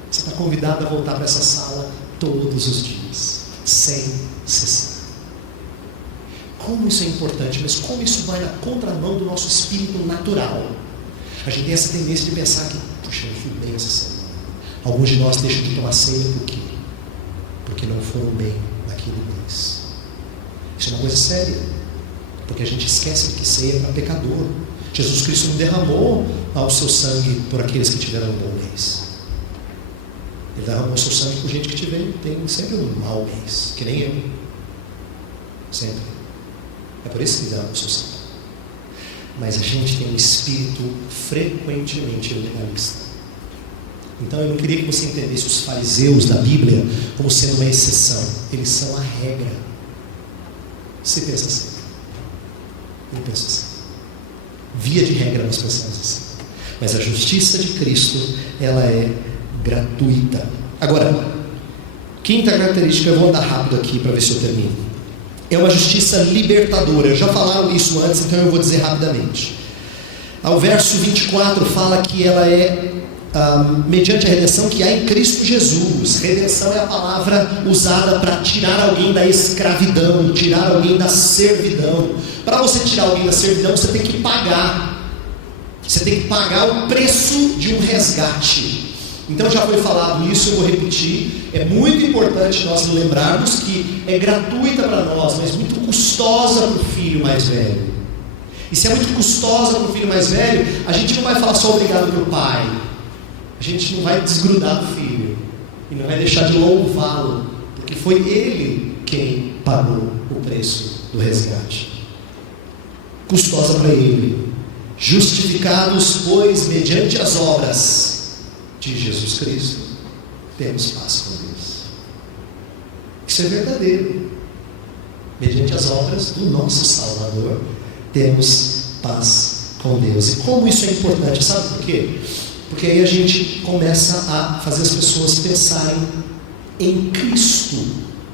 Você está convidado a voltar para essa sala todos os dias, sem cessar. Como isso é importante, mas como isso vai na contramão do nosso espírito natural. A gente tem essa tendência de pensar que, puxa, eu fui bem essa semana. Alguns de nós deixam de tomar ceia por quê? Porque não foram bem naquele mês. Isso é uma coisa séria, porque a gente esquece que ceia é para pecador. Jesus Cristo não derramou o seu sangue por aqueles que tiveram um bom mês. Ele derramou o seu sangue por gente que tem sempre um mau mês, que nem eu. Sempre. É por isso que ele derramou o seu sangue. Mas a gente tem um espírito frequentemente legalista. Então eu não queria que você entendesse os fariseus da Bíblia como sendo uma exceção. Eles são a regra. Você pensa assim? Eu penso assim. Via de regra nós pensamos assim. Mas a justiça de Cristo, ela é gratuita. Agora, quinta característica, eu vou andar rápido aqui para ver se eu termino. É uma justiça libertadora. Já falaram isso antes, então eu vou dizer rapidamente. O verso 24 fala que ela é mediante a redenção que há em Cristo Jesus. Redenção é a palavra usada para tirar alguém da escravidão, tirar alguém da servidão. Para você tirar alguém da servidão, você tem que pagar. Você tem que pagar o preço de um resgate. Então já foi falado isso, eu vou repetir. É muito importante nós lembrarmos que é gratuita para nós, mas muito custosa para o filho mais velho. E se é muito custosa para o filho mais velho, a gente não vai falar só obrigado para o pai. A gente não vai desgrudar do filho e não vai deixar de louvá-lo, porque foi ele quem pagou o preço do resgate. Custosa para ele. Justificados, pois, mediante as obras de Jesus Cristo, temos paz com Deus. Isso é verdadeiro. Mediante as obras do nosso Salvador, temos paz com Deus. E como isso é importante, sabe por quê? Porque aí a gente começa a fazer as pessoas pensarem em Cristo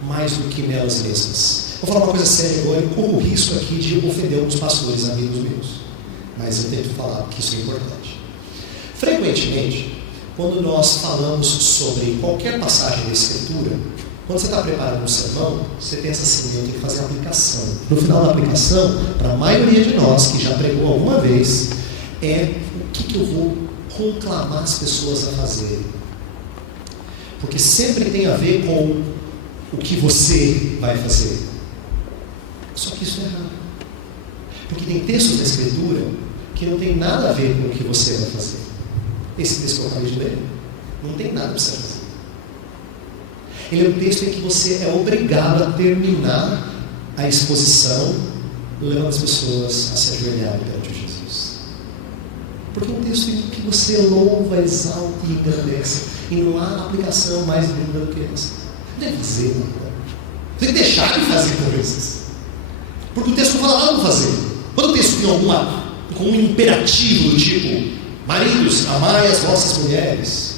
mais do que nelas mesmas. Vou falar uma coisa séria agora, eu corro o risco aqui de ofender alguns pastores, amigos meus, mas eu tento falar que isso é importante. Frequentemente, quando nós falamos sobre qualquer passagem da Escritura, quando você está preparando um sermão, você pensa assim, eu tenho que fazer a aplicação. No final da aplicação, para a maioria de nós que já pregou alguma vez, é o que eu vou conclamar as pessoas a fazerem. Porque sempre tem a ver com o que você vai fazer. Só que isso é errado. Porque tem textos da Escritura que não tem nada a ver com o que você vai fazer. Esse texto que eu acabei de ler Não tem nada para você fazer. Ele é um texto em que você é obrigado a terminar a exposição, levando as pessoas a se ajoelharem perante Jesus. Porque é um texto em que você louva, exalta e engrandece. E não há aplicação mais linda do que essa. Não tem que fazer nada. Você tem que deixar de fazer coisas. Porque o texto não fala nada de fazer. Quando o texto tem com um imperativo do tipo: maridos, amai as vossas mulheres,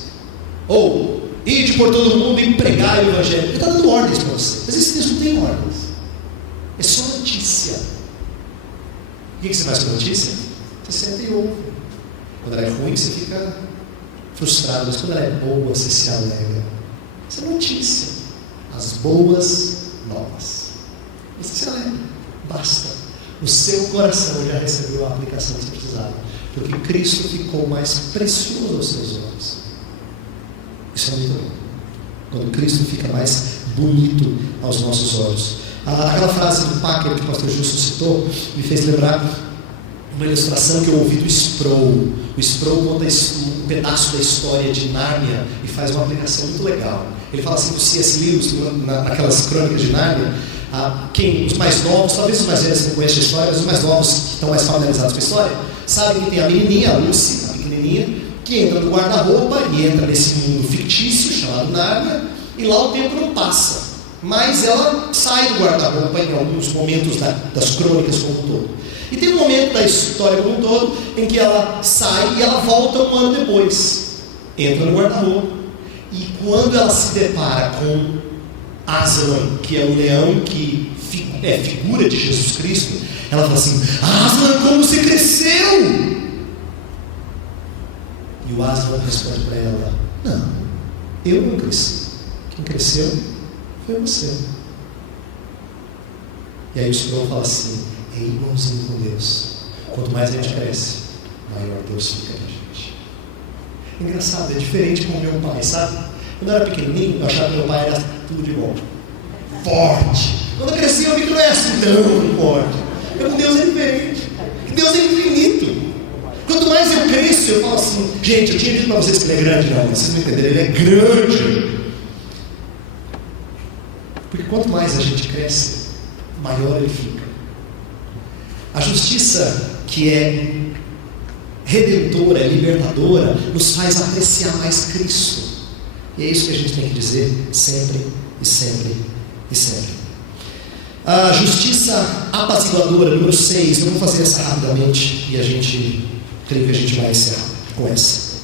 ou ide por todo mundo e pregai o evangelho, ele está dando ordens para você. Mas esse texto não tem ordens, é só notícia. O que você faz com a notícia? Você senta e ouve. Quando ela é ruim, você fica frustrado, mas quando ela é boa, você se alegra. Isso é notícia. As boas novas. Você se alegra. Basta. O seu coração já recebeu a aplicação que você precisava, porque Cristo ficou mais precioso aos seus olhos. Isso é muito bom. Quando Cristo fica mais bonito aos nossos olhos. Aquela frase do Packer que o pastor Justo citou me fez lembrar uma ilustração que eu ouvi do Sproul. O Sproul conta um pedaço da história de Nárnia e faz uma aplicação muito legal. Ele fala assim: do C.S. Lewis, naquelas crônicas de Nárnia, os mais novos, talvez os mais velhos não conheçam a história, mas os mais novos que estão mais familiarizados com a história, sabem que tem a menininha, a Lucy, a pequenininha, que entra no guarda-roupa e entra nesse mundo fictício chamado Nárnia, e lá o tempo não passa. Mas ela sai do guarda-roupa em alguns momentos das crônicas como um todo. E tem um momento da história como um todo em que ela sai e ela volta um ano depois. Entra no guarda-roupa. E quando ela se depara com Aslan, que é o leão que é figura de Jesus Cristo, ela fala assim: Aslan, como você cresceu! E o Aslan responde para ela: não, eu não cresci. Quem cresceu foi você. E aí o Senhor fala assim: é igualzinho com Deus. Quanto mais a gente cresce, maior Deus fica na gente. Engraçado, é diferente com o meu pai, sabe? Quando eu era pequenininho, eu achava que meu pai era tudo de bom, forte. Quando eu cresci, eu vi que não é assim tão forte. Mas com Deus é diferente. Deus é infinito. Quanto mais eu cresço, eu falo assim: gente, eu tinha dito para vocês que ele é grande. Não, vocês não entenderam, ele é grande. Porque quanto mais a gente cresce, maior ele fica. A justiça que é redentora, libertadora, nos faz apreciar mais Cristo. E é isso que a gente tem que dizer sempre e sempre e sempre. A justiça apaziguadora, número 6, vamos fazer essa rapidamente e creio que a gente vai encerrar com essa.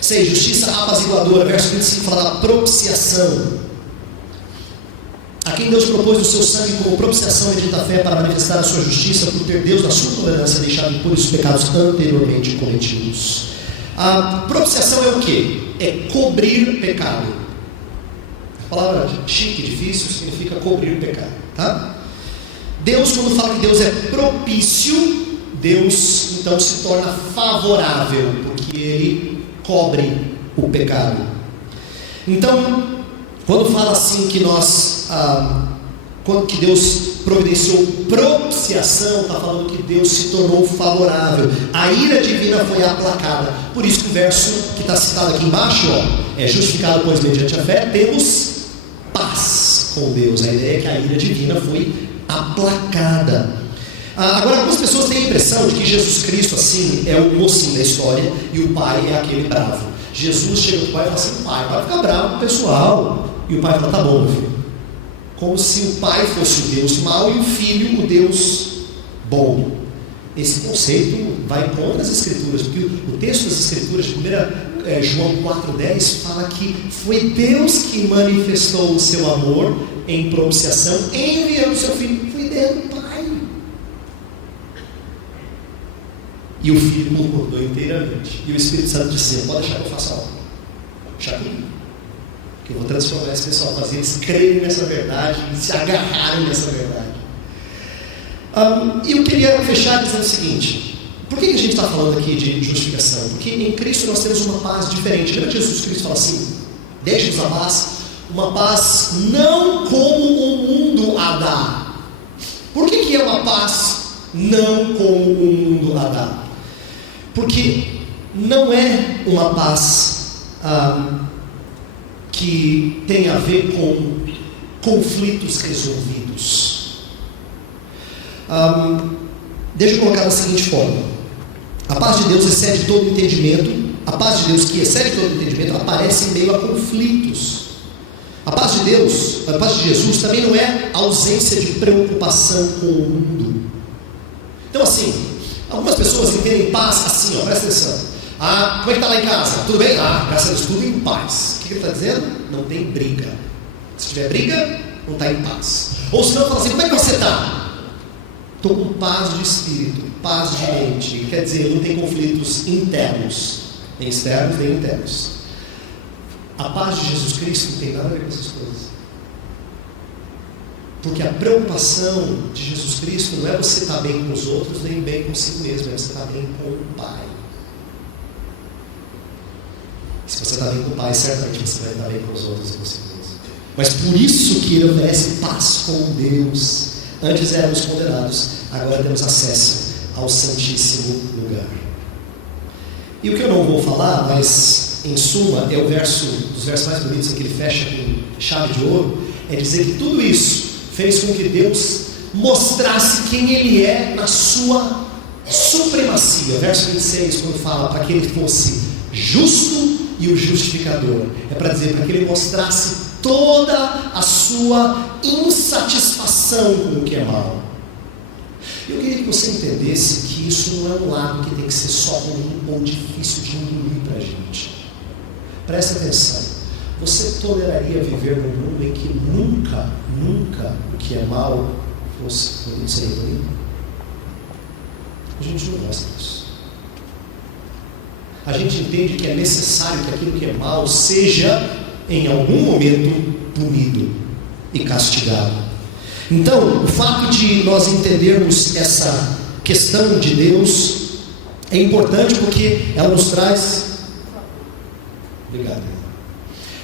6, justiça apaziguadora, verso 25 fala da propiciação. A quem Deus propôs o seu sangue como propiciação mediante a fé para manifestar a sua justiça, por ter Deus, na sua tolerância, deixado impuros os pecados anteriormente cometidos. A propiciação é o quê? É cobrir pecado. A palavra chique, difícil, significa cobrir pecado, tá? Deus, quando fala que Deus é propício, Deus então se torna favorável, porque Ele cobre o pecado. Então, quando fala assim que que Deus providenciou propiciação, está falando que Deus se tornou favorável. A ira divina foi aplacada. Por isso que o verso que está citado aqui embaixo, é justificado, pois mediante a fé, temos paz com Deus. A ideia é que a ira divina foi aplacada. Agora, algumas pessoas têm a impressão de que Jesus Cristo, assim, é o mocinho da história e o pai é aquele bravo. Jesus chega para o pai e fala assim: pai, vai ficar bravo com o pessoal. E o pai fala: tá bom, meu filho. Como se o pai fosse o Deus mau e o filho o Deus bom. Esse conceito vai contra as Escrituras, porque o texto das Escrituras, de 1 João 4,10, fala que foi Deus que manifestou o seu amor em propiciação, enviando o seu filho. Foi Deus, o pai. E o filho concordou inteiramente. E o Espírito Santo disse: pode deixar que eu faça algo. Deixa comigo. Que eu vou transformar esse pessoal, fazer eles crerem nessa verdade e se agarrarem nessa verdade. E eu queria fechar dizendo o seguinte: por que a gente está falando aqui de justificação? Porque em Cristo nós temos uma paz diferente. Lembra que Jesus Cristo fala assim: deixe-nos a paz, uma paz não como o mundo a dá. Por que é uma paz não como o mundo a dá? Porque não é uma paz que tem a ver com conflitos resolvidos. Deixa eu colocar da seguinte forma: a paz de Deus excede todo entendimento. A paz de Deus, que excede todo entendimento, aparece em meio a conflitos. A paz de Deus, a paz de Jesus também não é ausência de preocupação com o mundo. Então assim, algumas pessoas entendem paz assim, presta atenção. Como é que está lá em casa? Tudo bem? Graças a Deus, tudo em paz. O que ele está dizendo? Não tem briga. Se tiver briga, não está em paz. Ou se não, fala assim: como é que você está? Estou com paz de espírito, paz de mente. Quer dizer, não tem conflitos internos, nem externos, nem internos. A paz de Jesus Cristo não tem nada a ver com essas coisas. Porque a preocupação de Jesus Cristo não é você estar bem com os outros, nem bem consigo mesmo, é você estar bem com o Pai. Se você está bem com o Pai, certamente você vai estar bem com os outros e consigo mesmo. Mas por isso que Ele oferece paz com Deus. Antes éramos condenados, agora temos acesso ao Santíssimo Lugar. E o que eu não vou falar, mas em suma, é o dos versos mais bonitos, em que ele fecha com chave de ouro, é dizer que tudo isso fez com que Deus mostrasse quem Ele é na sua supremacia. Verso 26, quando fala para que Ele fosse justo e o justificador, é para dizer, para que Ele mostrasse toda a sua insatisfação com o que é mal. Eu queria que você entendesse que isso não é um lado que tem que ser só ruim ou difícil de engolir para a gente. Presta atenção. Você toleraria viver num mundo em que nunca o que é mal seria ruim? A gente não gosta disso. A gente entende que é necessário que aquilo que é mal seja, em algum momento, punido e castigado. Então, o fato de nós entendermos essa questão de Deus é importante porque ela nos traz... Obrigado.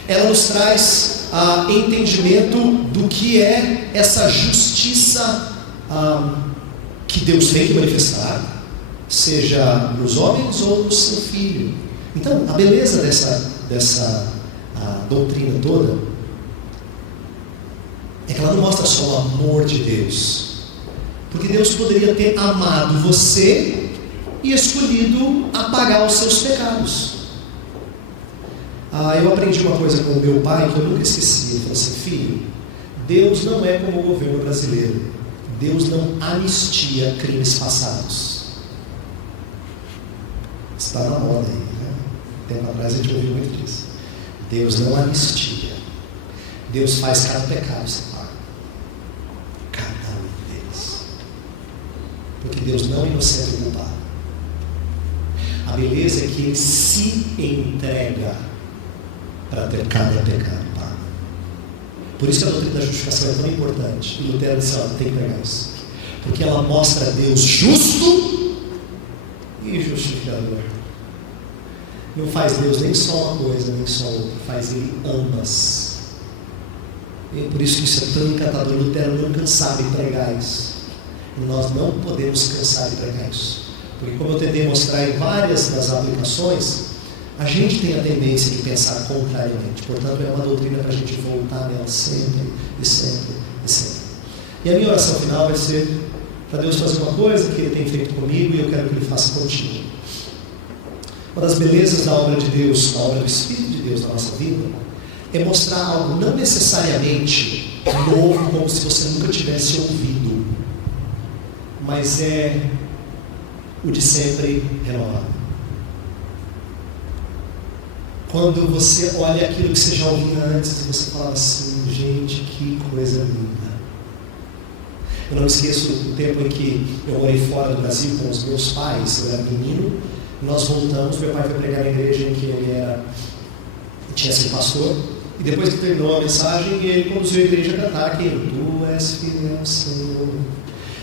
Ela nos traz entendimento do que é essa justiça que Deus tem que manifestar, seja nos homens ou no seu Filho. Então, a beleza dessa doutrina toda é que ela não mostra só o amor de Deus, porque Deus poderia ter amado você e escolhido apagar os seus pecados. Eu aprendi uma coisa com o meu pai que eu nunca esqueci. Ele falou assim: filho, Deus não é como o governo brasileiro. Deus não anistia crimes passados. Está na moda aí, né? Tempo atrás a gente ouviu muito disso. Deus não anistia. Deus faz cada pecado você paga. Cada um deles. Porque Deus não é inocente ou culpado. A beleza é que Ele se entrega para ter cada pecado pago. Por isso que a doutrina da justificação é tão importante. E Lutero disse: tem que pegar isso. Porque ela mostra Deus justo e justificador. Não faz Deus nem só uma coisa, nem só outra. Faz Ele ambas. E por isso que isso é tão encantador. Lutero não cansava de pregar isso. E nós não podemos cansar de pregar isso. Porque, como eu tentei mostrar em várias das aplicações, a gente tem a tendência de pensar contrariamente. Portanto, é uma doutrina para a gente voltar nela sempre e sempre e sempre. E a minha oração final vai ser para Deus fazer uma coisa que Ele tem feito comigo e eu quero que Ele faça contigo. Uma das belezas da obra de Deus, da obra do Espírito de Deus na nossa vida, é mostrar algo não necessariamente novo, como se você nunca tivesse ouvido, mas é o de sempre renovado. Quando você olha aquilo que você já ouvia antes e você fala assim: gente, que coisa linda. Eu não me esqueço do tempo em que eu morei fora do Brasil com os meus pais. Eu era menino, nós voltamos. Meu pai foi pregar na igreja em que ele tinha sido pastor, e depois que terminou a mensagem, ele conduziu a igreja a cantar aquilo: Tu és fiel, Senhor.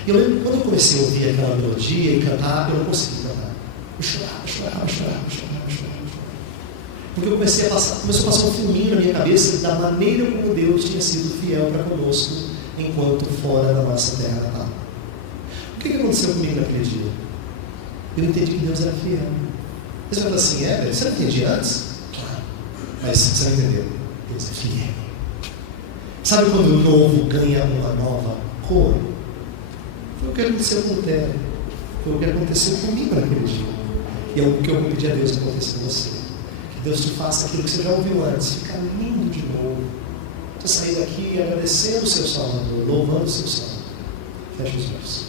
E eu lembro quando eu comecei a ouvir aquela melodia e cantar, eu não conseguia cantar. Eu chorava. Porque eu começou a passar um filminho na minha cabeça da maneira como Deus tinha sido fiel para conosco enquanto fora da nossa terra natal. O que aconteceu comigo naquele dia? Eu entendi que Deus era fiel. Você vai falar assim: velho, você não entendia antes? Claro. Mas você não entendeu. Deus é fiel. Sabe quando o novo ganha uma nova cor? Foi o que aconteceu com o Lutero. Foi o que aconteceu comigo naquele dia. E é o que eu vou pedir a Deus que aconteça com você. Que Deus te faça aquilo que você já ouviu antes. Ficar lindo de novo. Você sair daqui agradecendo o seu Salvador, louvando o seu Salvador. Feche os olhos.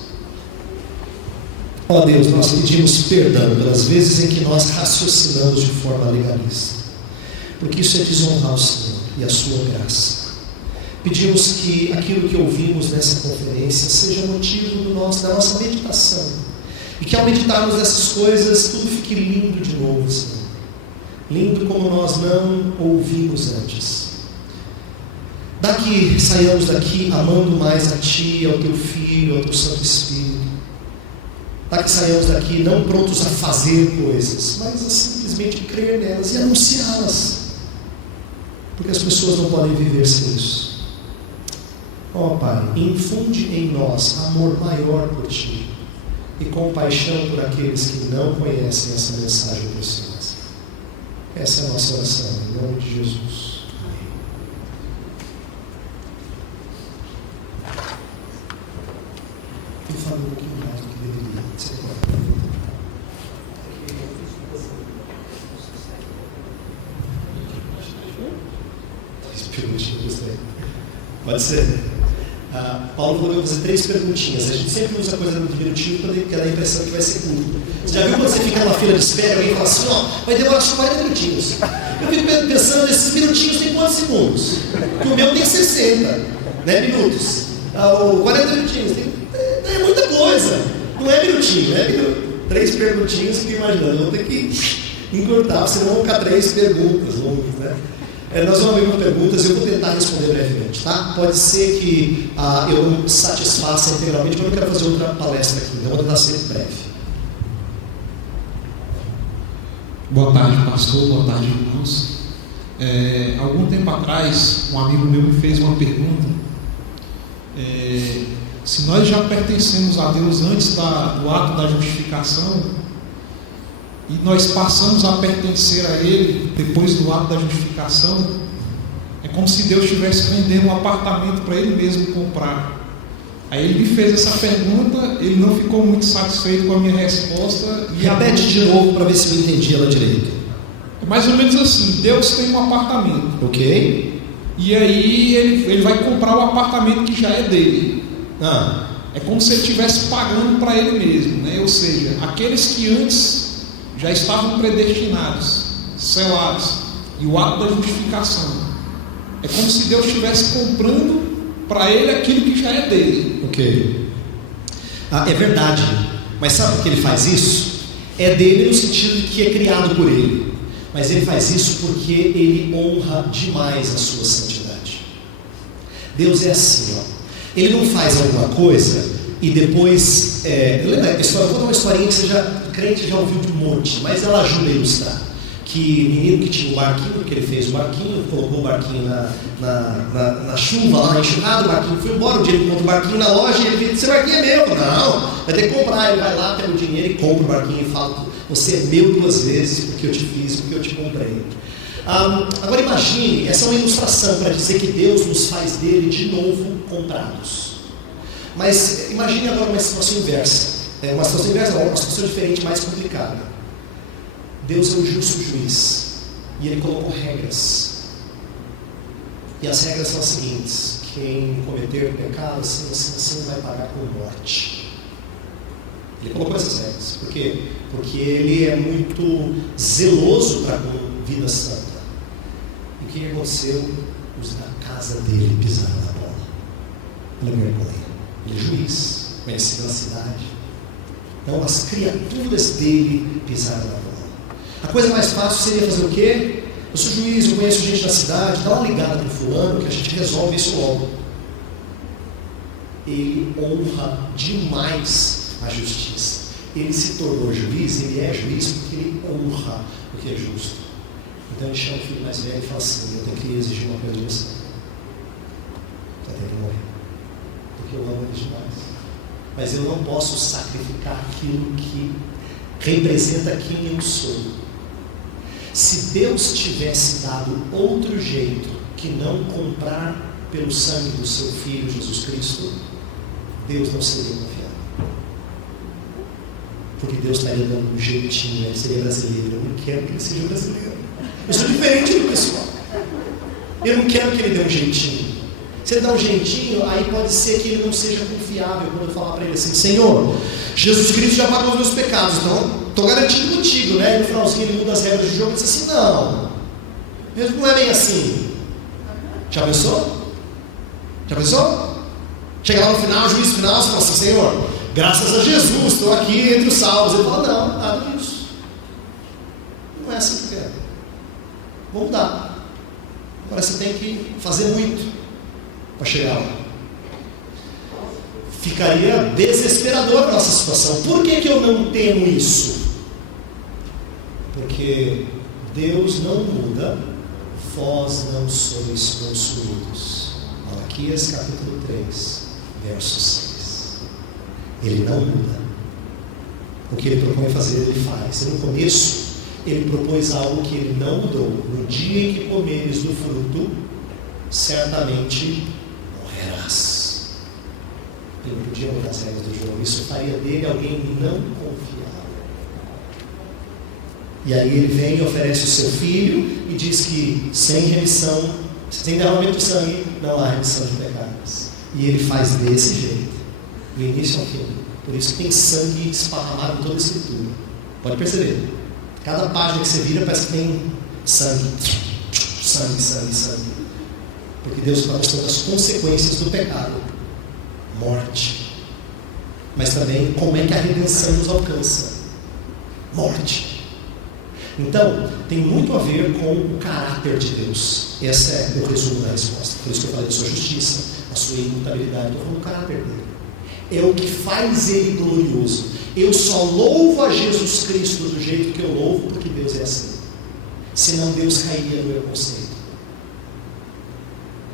Ó Deus, nós pedimos perdão pelas vezes em que nós raciocinamos de forma legalista. Porque isso é desonrar o Senhor e a sua graça. Pedimos que aquilo que ouvimos nessa conferência seja motivo da nossa meditação. E que ao meditarmos nessas coisas, tudo fique lindo de novo, Senhor. Lindo como nós não ouvimos antes. Saiamos daqui amando mais a Ti, ao Teu Filho, ao Teu Santo Espírito. Que saiamos daqui não prontos a fazer coisas, mas a simplesmente crer nelas e anunciá-las. Porque as pessoas não podem viver sem isso. Ó Pai, infunde em nós amor maior por Ti e compaixão por aqueles que não conhecem essa mensagem preciosa. Essa é a nossa oração, em nome de Jesus. Eu falo um pouquinho mais do que deveria. Você pode. Pode ser. Paulo falou que eu vou fazer 3 perguntinhas. A gente sempre usa a coisa do diminutivo porque dá a impressão que vai ser curto. Você já viu quando você fica numa fila de espera e alguém fala assim, vai demorar só 40 minutinhos. Eu fico pensando, esses minutinhos tem quantos segundos? Porque o meu tem 60 minutos. 40 minutinhos. É muita coisa. Não é minutinho, é minuto. 3 perguntinhas, fico imaginando. Eu vou ter que encurtar, senão vão ficar 3 perguntas longas, né? Nós vamos abrir perguntas e eu vou tentar responder brevemente, tá? Pode ser que eu não satisfaça integralmente, mas eu não quero fazer outra palestra aqui, então eu vou tentar ser breve. Boa tarde, pastor, boa tarde, irmãos. Algum tempo atrás, um amigo meu me fez uma pergunta. Se nós já pertencemos a Deus antes do ato da justificação, e nós passamos a pertencer a Ele depois do ato da justificação, é como se Deus estivesse vendendo um apartamento para Ele mesmo comprar. Aí ele me fez essa pergunta, ele não ficou muito satisfeito com a minha resposta. Repete de novo para ver se eu entendi ela direito. É mais ou menos assim, Deus tem um apartamento. Ok. E aí ele vai comprar o apartamento que já é dele. É como se ele estivesse pagando para ele mesmo, né? Ou seja, aqueles que antes já estavam predestinados, selados, e o ato da justificação. É como se Deus estivesse comprando para ele aquilo que já é dele. Ok. É verdade, mas sabe por que ele faz isso? É dele no sentido de que é criado por ele. Mas ele faz isso porque ele honra demais a sua santidade. Deus é assim, Ele não faz alguma coisa e depois, lembra, eu vou dar uma historinha que o crente já ouviu de um monte, mas ela ajuda a ilustrar. Que menino que tinha um barquinho, que ele fez o barquinho, colocou o barquinho na chuva, lá na enxurrada, o barquinho foi embora, um dia ele compra o barquinho na loja e ele diz, esse barquinho é meu. Não, vai ter que comprar. Ele vai lá, pega o dinheiro e compra o barquinho e fala, você é meu 2 vezes porque eu te fiz, porque eu te comprei. Agora imagine, essa é uma ilustração para dizer que Deus nos faz dele de novo comprados. Mas imagine agora uma situação inversa. Uma situação diferente, mais complicada. Deus é o justo juiz e Ele colocou regras. E as regras são as seguintes: quem cometer pecado assim vai pagar com morte. Ele colocou essas regras. Por quê? Porque Ele é muito zeloso para com vida santa. E o que aconteceu? Os da casa dele pisaram na bola. Ele é vergonha. Ele é juiz, conhecido na cidade. Então as criaturas dele pisaram na bola. A coisa mais fácil seria fazer o quê? Eu sou juiz, eu conheço gente na cidade, dá uma ligada para o fulano que a gente resolve isso logo. Ele honra demais a justiça. Ele se tornou juiz, ele é juiz porque ele honra o que é justo. Então ele chama o filho mais velho e fala assim, eu tenho que exigir uma coisa de você. Vai ter que morrer. Porque eu amo ele demais. Mas eu não posso sacrificar aquilo que representa quem eu sou. Se Deus tivesse dado outro jeito que não comprar pelo sangue do seu Filho Jesus Cristo, Deus não seria confiável. Porque Deus estaria dando um jeitinho, ele seria brasileiro. Eu não quero que ele seja brasileiro. Eu sou diferente do pessoal. Eu não quero que ele dê um jeitinho. Se ele dá um jeitinho, aí pode ser que ele não seja confiável quando eu falar para ele assim: Senhor, Jesus Cristo já pagou os meus pecados, então estou garantido contigo, né? E no finalzinho ele muda as regras do jogo e diz assim: não, mesmo não é bem assim. Já pensou? Já pensou? Chega lá no final, juízo final, você fala assim: Senhor, graças a Jesus, estou aqui entre os salvos. Ele fala: não, nada disso. Não é assim que eu quero. Vou mudar. Agora você tem que fazer muito para chegar lá. Ficaria desesperador a nossa situação. Por que eu não temo isso? Porque Deus não muda, vós não sois consumidos. Malaquias capítulo 3, verso 6. Ele não muda. O que ele propõe fazer, ele faz. E no começo, ele propôs algo que ele não mudou. No dia em que comeres do fruto, certamente morrerás. Ele não podia mudar as regras do jogo. Isso faria dele alguém não confiável. E aí ele vem e oferece o seu filho e diz que sem remissão, sem derramamento de sangue, não há remissão de pecados. E ele faz desse jeito, do início ao fim. Por isso que tem sangue esparramado em toda a escritura. Pode perceber. Cada página que você vira parece que tem sangue. Sangue, sangue, sangue. Porque Deus está mostrando as consequências do pecado. Morte. Mas também como é que a redenção nos alcança. Morte. Então, tem muito a ver com o caráter de Deus. Esse é o resumo da resposta. Por isso que eu falei da sua justiça, a sua imutabilidade. Eu estou falando do caráter dele. É o que faz ele glorioso. Eu só louvo a Jesus Cristo do jeito que eu louvo porque Deus é assim. Senão Deus cairia no meu conceito.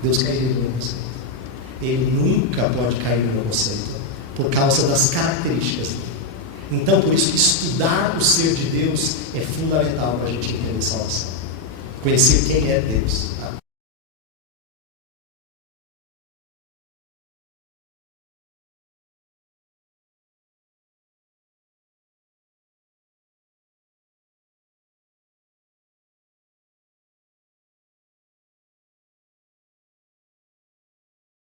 Deus cairia no meu conceito. Ele nunca pode cair no meu conceito por causa das características dele. Então, por isso que estudar o ser de Deus é fundamental para a gente entender salvação. Conhecer quem é Deus.